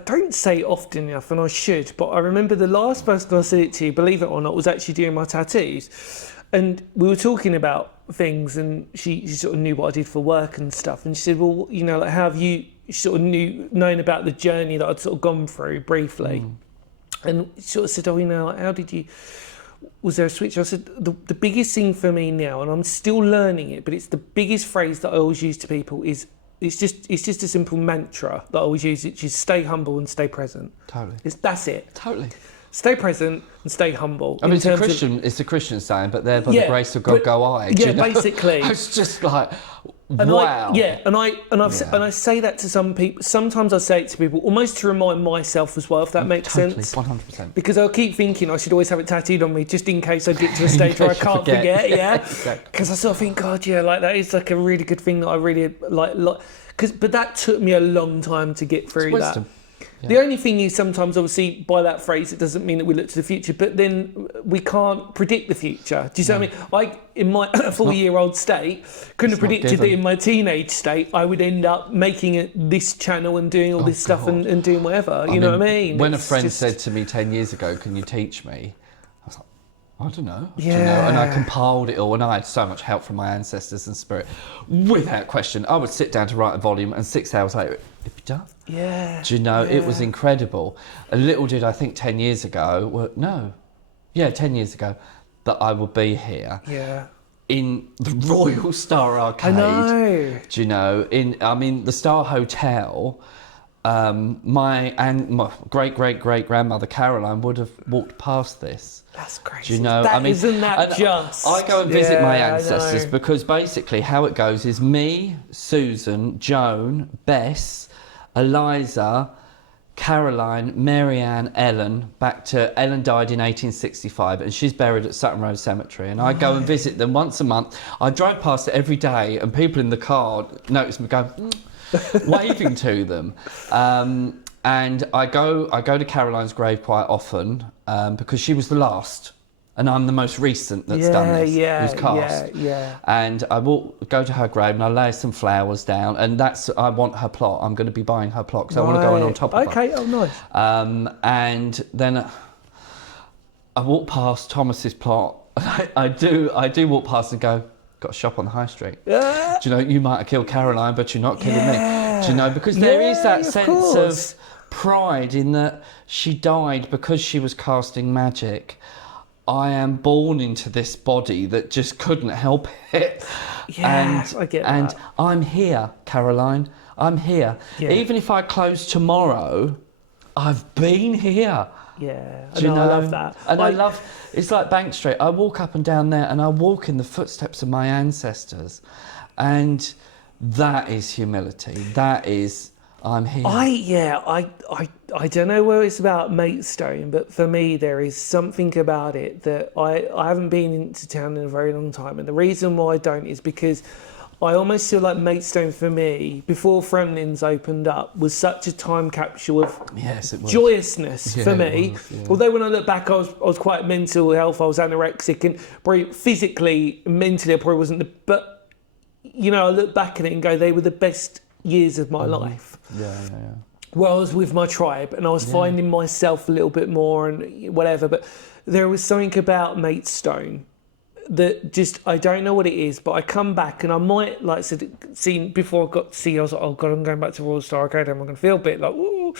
don't say it often enough, and I should, but I remember the last person I said it to, believe it or not, was actually doing my tattoos. And we were talking about things, and she sort of knew what I did for work and stuff. And she said, well, you know, like, how have you sort of known about the journey that I'd sort of gone through briefly? And sort of said, oh, you know, like, how did you, was there a switch? I said, the biggest thing for me now, and I'm still learning it, but it's the biggest phrase that I always use to people is, it's just a simple mantra that I always use, which is stay humble and stay present. Totally. That's it. Totally. Stay present and stay humble. I mean, it's a Christian saying, but there by the grace of God go I. Yeah, you know? basically. It's just like, and wow. I say that to some people. Sometimes I say it to people almost to remind myself as well, if that makes sense. 100%. Because I'll keep thinking I should always have it tattooed on me, just in case I get to a stage where I can't forget. Because I sort of think, God, like that is like a really good thing that I really like. But that took me a long time to get through that. Yeah. The only thing is sometimes, obviously, by that phrase, it doesn't mean that we look to the future, but then we can't predict the future. Do you see what I mean? In my 4-year-old state, couldn't have predicted that in my teenage state, I would end up making this channel and doing all this stuff and doing whatever. You know what I mean? When a friend said to me 10 years ago, can you teach me? I was like, I don't know. Yeah. Do you know? And I compiled it all, and I had so much help from my ancestors and spirit. Without question, I would sit down to write a volume, and 6 hours later, it'd be done. Yeah. Do you know, it was incredible. And little did I think 10 years ago, 10 years ago, that I would be here. Yeah. In the Royal Star Arcade. I know. Do you know, the Star Hotel, my great-great-great-grandmother Caroline would have walked past this. That's crazy. Do you know, isn't that just... I go and visit my ancestors because basically how it goes is me, Susan, Joan, Bess, Eliza, Caroline, Marianne, Ellen, Ellen died in 1865 and she's buried at Sutton Road Cemetery, and I go and visit them once a month. I drive past it every day and people in the car notice me going, waving to them. And I go to Caroline's grave quite often because she was the last, and I'm the most recent that's done this, who's cast. And I will go to her grave and I lay some flowers down, and I want her plot. I'm going to be buying her plot because I want to go in on top of her. Okay, oh nice. And then I walk past Thomas's plot. I do walk past and go, got a shop on the high street. Yeah. Do you know, you might have killed Caroline, but you're not killing me. Do you know, because there is that sense of pride in that she died because she was casting magic. I am born into this body that just couldn't help it. Yeah, I get that. And I'm here, Caroline. I'm here. Yeah. Even if I close tomorrow, I've been here. Yeah, Do you know? I love that. And I love, it's like Bank Street. I walk up and down there and I walk in the footsteps of my ancestors. And that is humility. That is, I'm here. I don't know whether it's about Maidstone, but for me there is something about it that I haven't been into town in a very long time. And the reason why I don't is because I almost feel like Maidstone for me, before Fremlin's opened up, was such a time capsule of joyousness for me. Although when I look back, I was quite mental health, I was anorexic, and probably physically, mentally, I probably wasn't. But, you know, I look back at it and go, they were the best years of my life. Where I was with my tribe and I was finding myself a little bit more and whatever. But there was something about Maidstone that just, I don't know what it is, but I come back and I might, like I said, seen before I got to see, I was like, oh God, I'm going back to Royal Star Academy, I'm going to feel a bit like, ooh.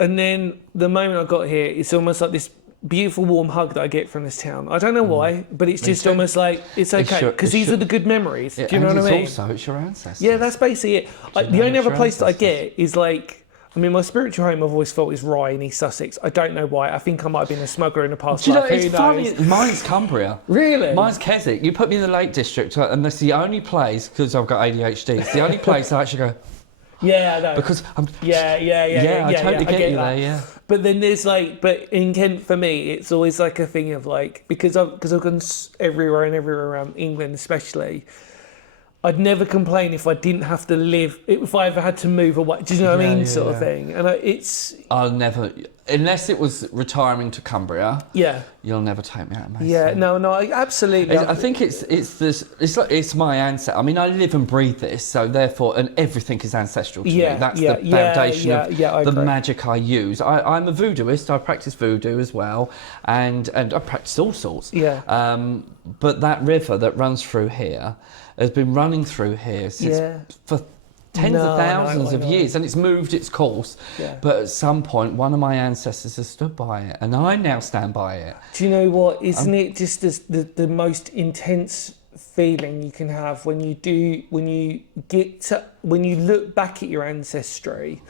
And then the moment I got here, it's almost like this beautiful warm hug that I get from this town. I don't know why, but it's just almost like, it's okay, because these are the good memories. Do you know what I mean? Also, it's your ancestors. Yeah, that's basically it. The only other place that I get is like, I mean, my spiritual home I've always felt is Rye in East Sussex. I don't know why. I think I might have been a smuggler in the past life. Do you know, it's funny. Mine's Cumbria. Really? Mine's Keswick. You put me in the Lake District, and that's the only place, because I've got ADHD, it's the only place I actually go, yeah, I know. because I'm... Yeah, I totally get you there, yeah. But then there's like, but in Kent for me, it's always like a thing of like, because I've gone everywhere around England especially, I'd never complain if I didn't have to live, if I ever had to move away. Do you know what I mean? Sort of thing. And I'll never, unless it was retiring to Cumbria. Yeah. You'll never take me out of my Yeah. No. Absolutely. I think it's my ancestor. I mean, I live and breathe this, so therefore, and everything is ancestral to me. That's the foundation of the magic I use. I'm a voodooist. I practice voodoo as well, and I practice all sorts. Yeah. But that river that runs through here has been running through here for tens of thousands of years, and it's moved its course. Yeah. But at some point, one of my ancestors has stood by it, and I now stand by it. Do you know what? Isn't it just the most intense feeling you can have when you look back at your ancestry,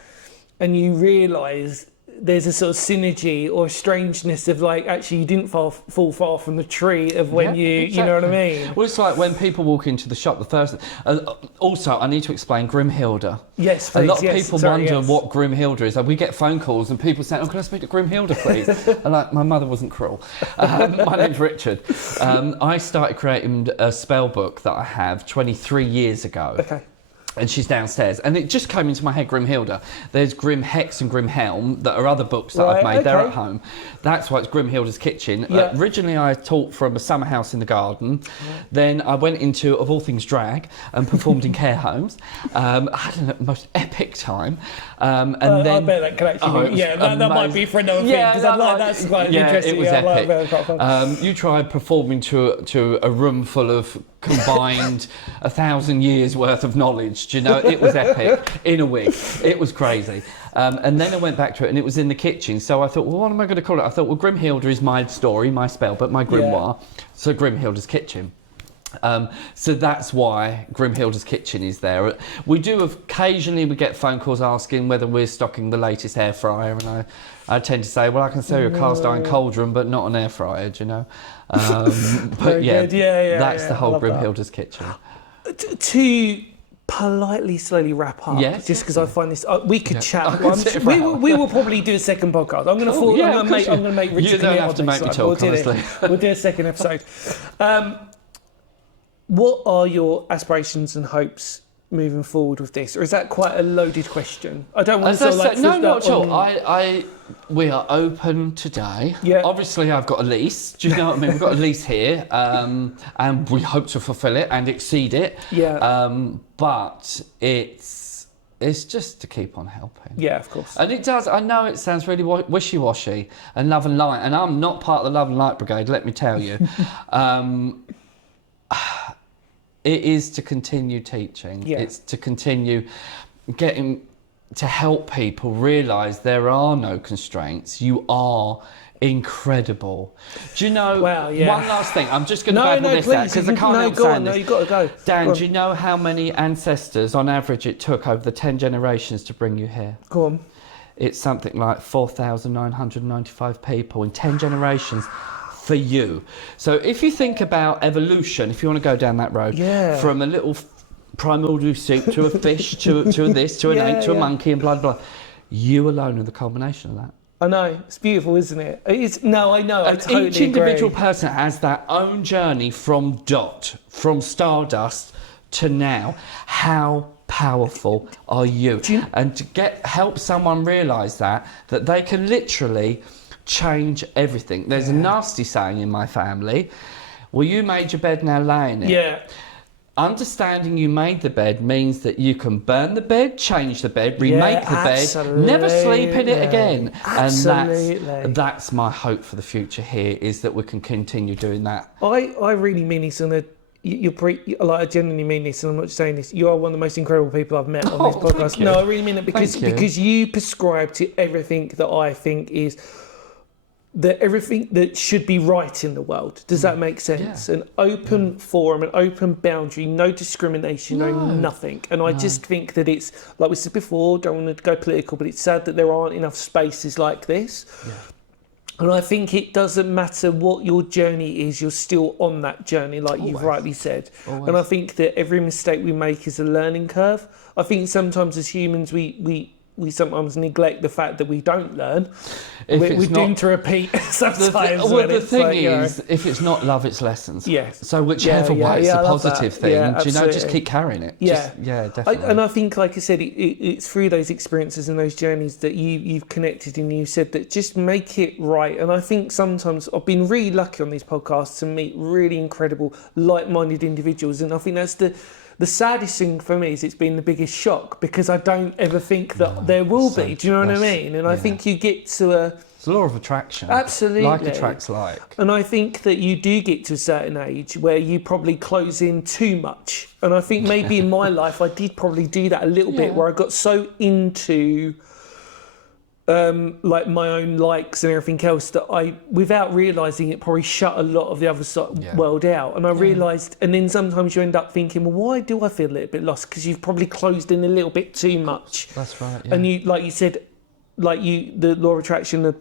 and you realise there's a sort of synergy or strangeness of like, actually you didn't fall far from the tree of when you know what I mean? Well, it's like when people walk into the shop, the first... also, I need to explain Grimhilda. Yes, please. A lot of people wonder what Grimhilda is. We get phone calls and people saying, oh, can I speak to Grimhilda, please? And like, my mother wasn't cruel. My name's Richard. I started creating a spell book that I have 23 years ago. Okay. And she's downstairs, and it just came into my head, Grimhilda. There's Grim Hex and Grim Helm that are other books that I've made. Okay. They're at home. That's why it's Grimhilda's Kitchen. Yeah. Originally, I taught from a summer house in the garden. Yeah. Then I went into, of all things, drag and performed in care homes. I had the most epic time. And then I bet that could actually be, that might be for another thing, because that's quite interesting. It was epic. You tried performing to a room full of combined 1,000 years worth of knowledge. Do you know, it was epic in a wig. It was crazy. And then I went back to it and it was in the kitchen. So I thought, well, what am I going to call it? I thought, well, Grimhilda is my story, my spell, but my grimoire. Yeah. So Grimhilda's Kitchen. So that's why Grimhilda's Kitchen is there. We do occasionally, we get phone calls asking whether we're stocking the latest air fryer, and I tend to say, well, I can sell you a cast iron cauldron, but not an air fryer, do you know? But that's the whole Grimhilda's Kitchen. To politely, slowly wrap up, just because I find this, we could chat. We will probably do a second podcast. I'm going to make Richard. You don't have to make me talk, honestly. We'll do a second episode. What are your aspirations and hopes moving forward with this, or is that quite a loaded question? I don't want to not at all. We are open today. Yeah. Obviously, I've got a lease. Do you know what I mean? We've got a lease here, and we hope to fulfil it and exceed it. Yeah. But it's just to keep on helping. Yeah, of course. And it does. I know it sounds really wishy-washy and love and light, and I'm not part of the love and light brigade. Let me tell you. It is to continue teaching. Yeah. It's to continue getting to help people realise there are no constraints. You are incredible. Do you know, Wow, yeah. one last thing, I'm just going to babble this out because I can't help go saying on, this. No, you've got to go. Dan, go do you know how many ancestors on average it took over the 10 generations to bring you here? Go on. It's something like 4,995 people in 10 generations for you. So if you think about evolution, if you want to go down that road, from a little primordial soup to a fish to this to an ape to a monkey and blah blah, you alone are the culmination of that. I know, it's beautiful, isn't it? It's I know. I totally each individual agree. person has their own journey from stardust to now. How powerful are you? And to help someone realise that they can literally change everything. There's a nasty saying in my family, well, you made your bed, now lay in it. Yeah. Understanding you made the bed means that you can burn the bed, change the bed, remake the bed, never sleep in it again. Absolutely. And that's my hope for the future here, is that we can continue doing that. I really mean this on a... I genuinely mean this, and I'm not just saying this. You are one of the most incredible people I've met on this podcast. No, I really mean it because you prescribe to everything that I think is everything that should be right in the world. Does that make sense? An open forum, an open boundary, no discrimination, no nothing. And I just think that it's, like we said before, don't want to go political, but it's sad that there aren't enough spaces like this. Yeah. And I think it doesn't matter what your journey is, you're still on that journey, like you've rightly said. And I think that every mistake we make is a learning curve. I think sometimes as humans we sometimes neglect the fact that we don't learn. We're doomed to repeat sometimes. The thing is, if it's not love, it's lessons. Yes. So whichever way, it's a positive thing. Yeah, just keep carrying it. Yeah, Definitely. And I think, like I said, it's through those experiences and those journeys that you've connected, and you said that just make it right. And I think sometimes I've been really lucky on these podcasts to meet really incredible, like-minded individuals, and I think that's the saddest thing for me is it's been the biggest shock, because I don't ever think that there will be. Do you know what I mean? And I think you get to it's the law of attraction. Absolutely. Like attracts like. And I think that you do get to a certain age where you probably close in too much. And I think maybe in my life I did probably do that a little bit, where I got so into like my own likes and everything else that I, without realising it, probably shut a lot of the other world out. And I realised, and then sometimes you end up thinking, well, why do I feel a little bit lost? Because you've probably closed in a little bit too much. That's right. Yeah. And you, like you said, the law of attraction, that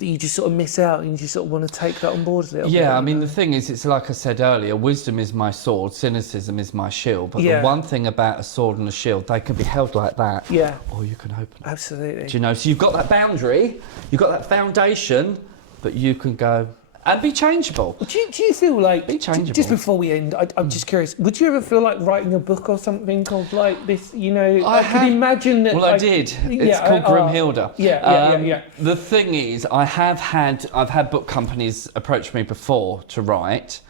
you just sort of miss out, and you just sort of want to take that on board a little bit. Yeah, I mean, the thing is, it's like I said earlier, wisdom is my sword, cynicism is my shield. But the one thing about a sword and a shield, they can be held like that. Yeah. Or you can open it. Absolutely. Do you know? So you've got that boundary, you've got that foundation, but you can go and be changeable. Do you feel like, be changeable. Just before we end, I'm just curious, would you ever feel like writing a book or something of like this, you know, I could imagine that... Well, I did. It's called Grimhilda. Yeah. The thing is, I've had book companies approach me before to write.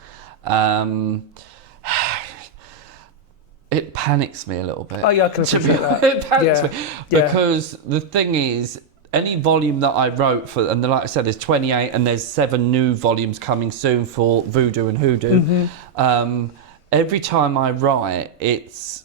It panics me a little bit. Oh, yeah, I can appreciate that. It panics me. Because the thing is, any volume that I wrote for, and like I said, there's 28 and there's 7 new volumes coming soon for Voodoo and Hoodoo. Every time I write, it's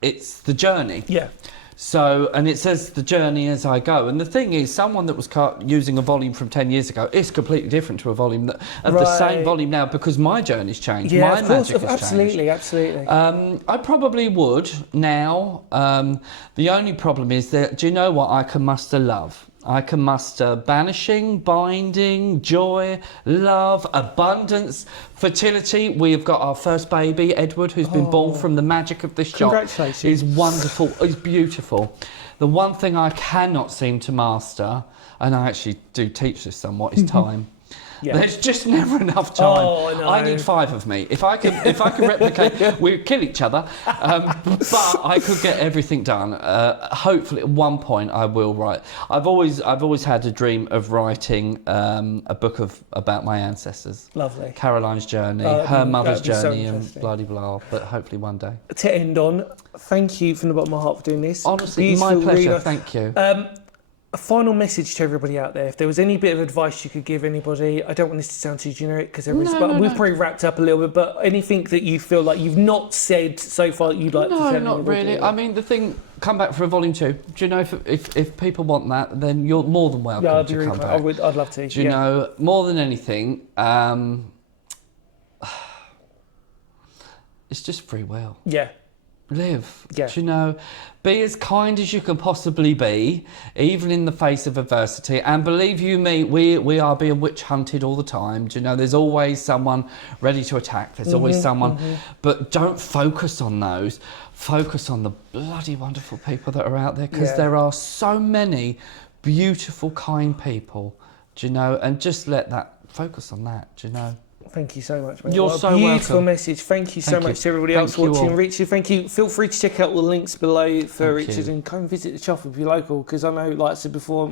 the journey. Yeah. So, and it says the journey as I go. And the thing is, someone that was using a volume from 10 years ago is completely different to a volume of the same volume now, because my journey's changed. Yeah, my of course, magic has changed. Absolutely. I probably would now. The only problem is that, do you know what? I can muster love. I can muster banishing, binding, joy, love, abundance, fertility. We have got our first baby, Edward, who's been born from the magic of this shop. Congratulations. He's wonderful. He's beautiful. The one thing I cannot seem to master, and I actually do teach this somewhat, is time. Yeah. There's just never enough time. Oh, no. I need 5 of me. If I can replicate, we'd kill each other. But I could get everything done. Hopefully, at one point, I will write. I've always had a dream of writing a book about my ancestors. Lovely. Caroline's journey, her mother's journey, so and blah blah. But hopefully, one day. To end on, thank you from the bottom of my heart for doing this. Honestly, my pleasure. Thank you. a final message to everybody out there. If there was any bit of advice you could give anybody, I don't want this to sound too generic because we've probably wrapped up a little bit, but anything that you feel like you've not said so far that you'd like to tell No, not anybody? really. I mean, the thing, come back for a volume 2. Do you know, if people want that, then you're more than welcome Yeah, I'd be to really come kind. back. I'd love to. Do you know, more than anything, it's just free will. Yeah. Live. Yeah. Do you know, be as kind as you can possibly be, even in the face of adversity. And believe you me, we are being witch hunted all the time. Do you know, there's always someone ready to attack. There's always someone. But don't focus on those. Focus on the bloody wonderful people that are out there, because there are so many beautiful, kind people. Do you know, and just let that, focus on that. Do you know? Thank you so much, mate. You're What a so beautiful welcome. message. Thank you so much to everybody else Thank you watching. all. Richard, thank you. Feel free to check out all the links below for Thank Richard you. and come visit the shop if you're local, because I know, like I said before,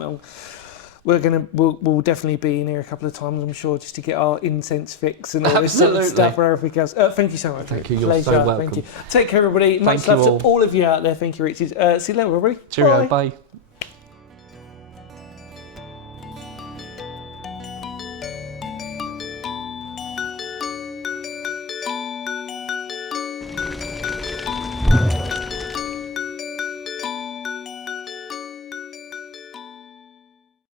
we'll definitely be in here a couple of times, I'm sure, just to get our incense fix and all this sort of Absolutely. stuff for everything else. Thank you so much. Thank Richard. you. You're Pleasure. so welcome. Thank you. Take care, everybody. Much Thank you love all. to all of you out there. Thank you, Richard. See you later, everybody. Cheerio. Bye. Bye.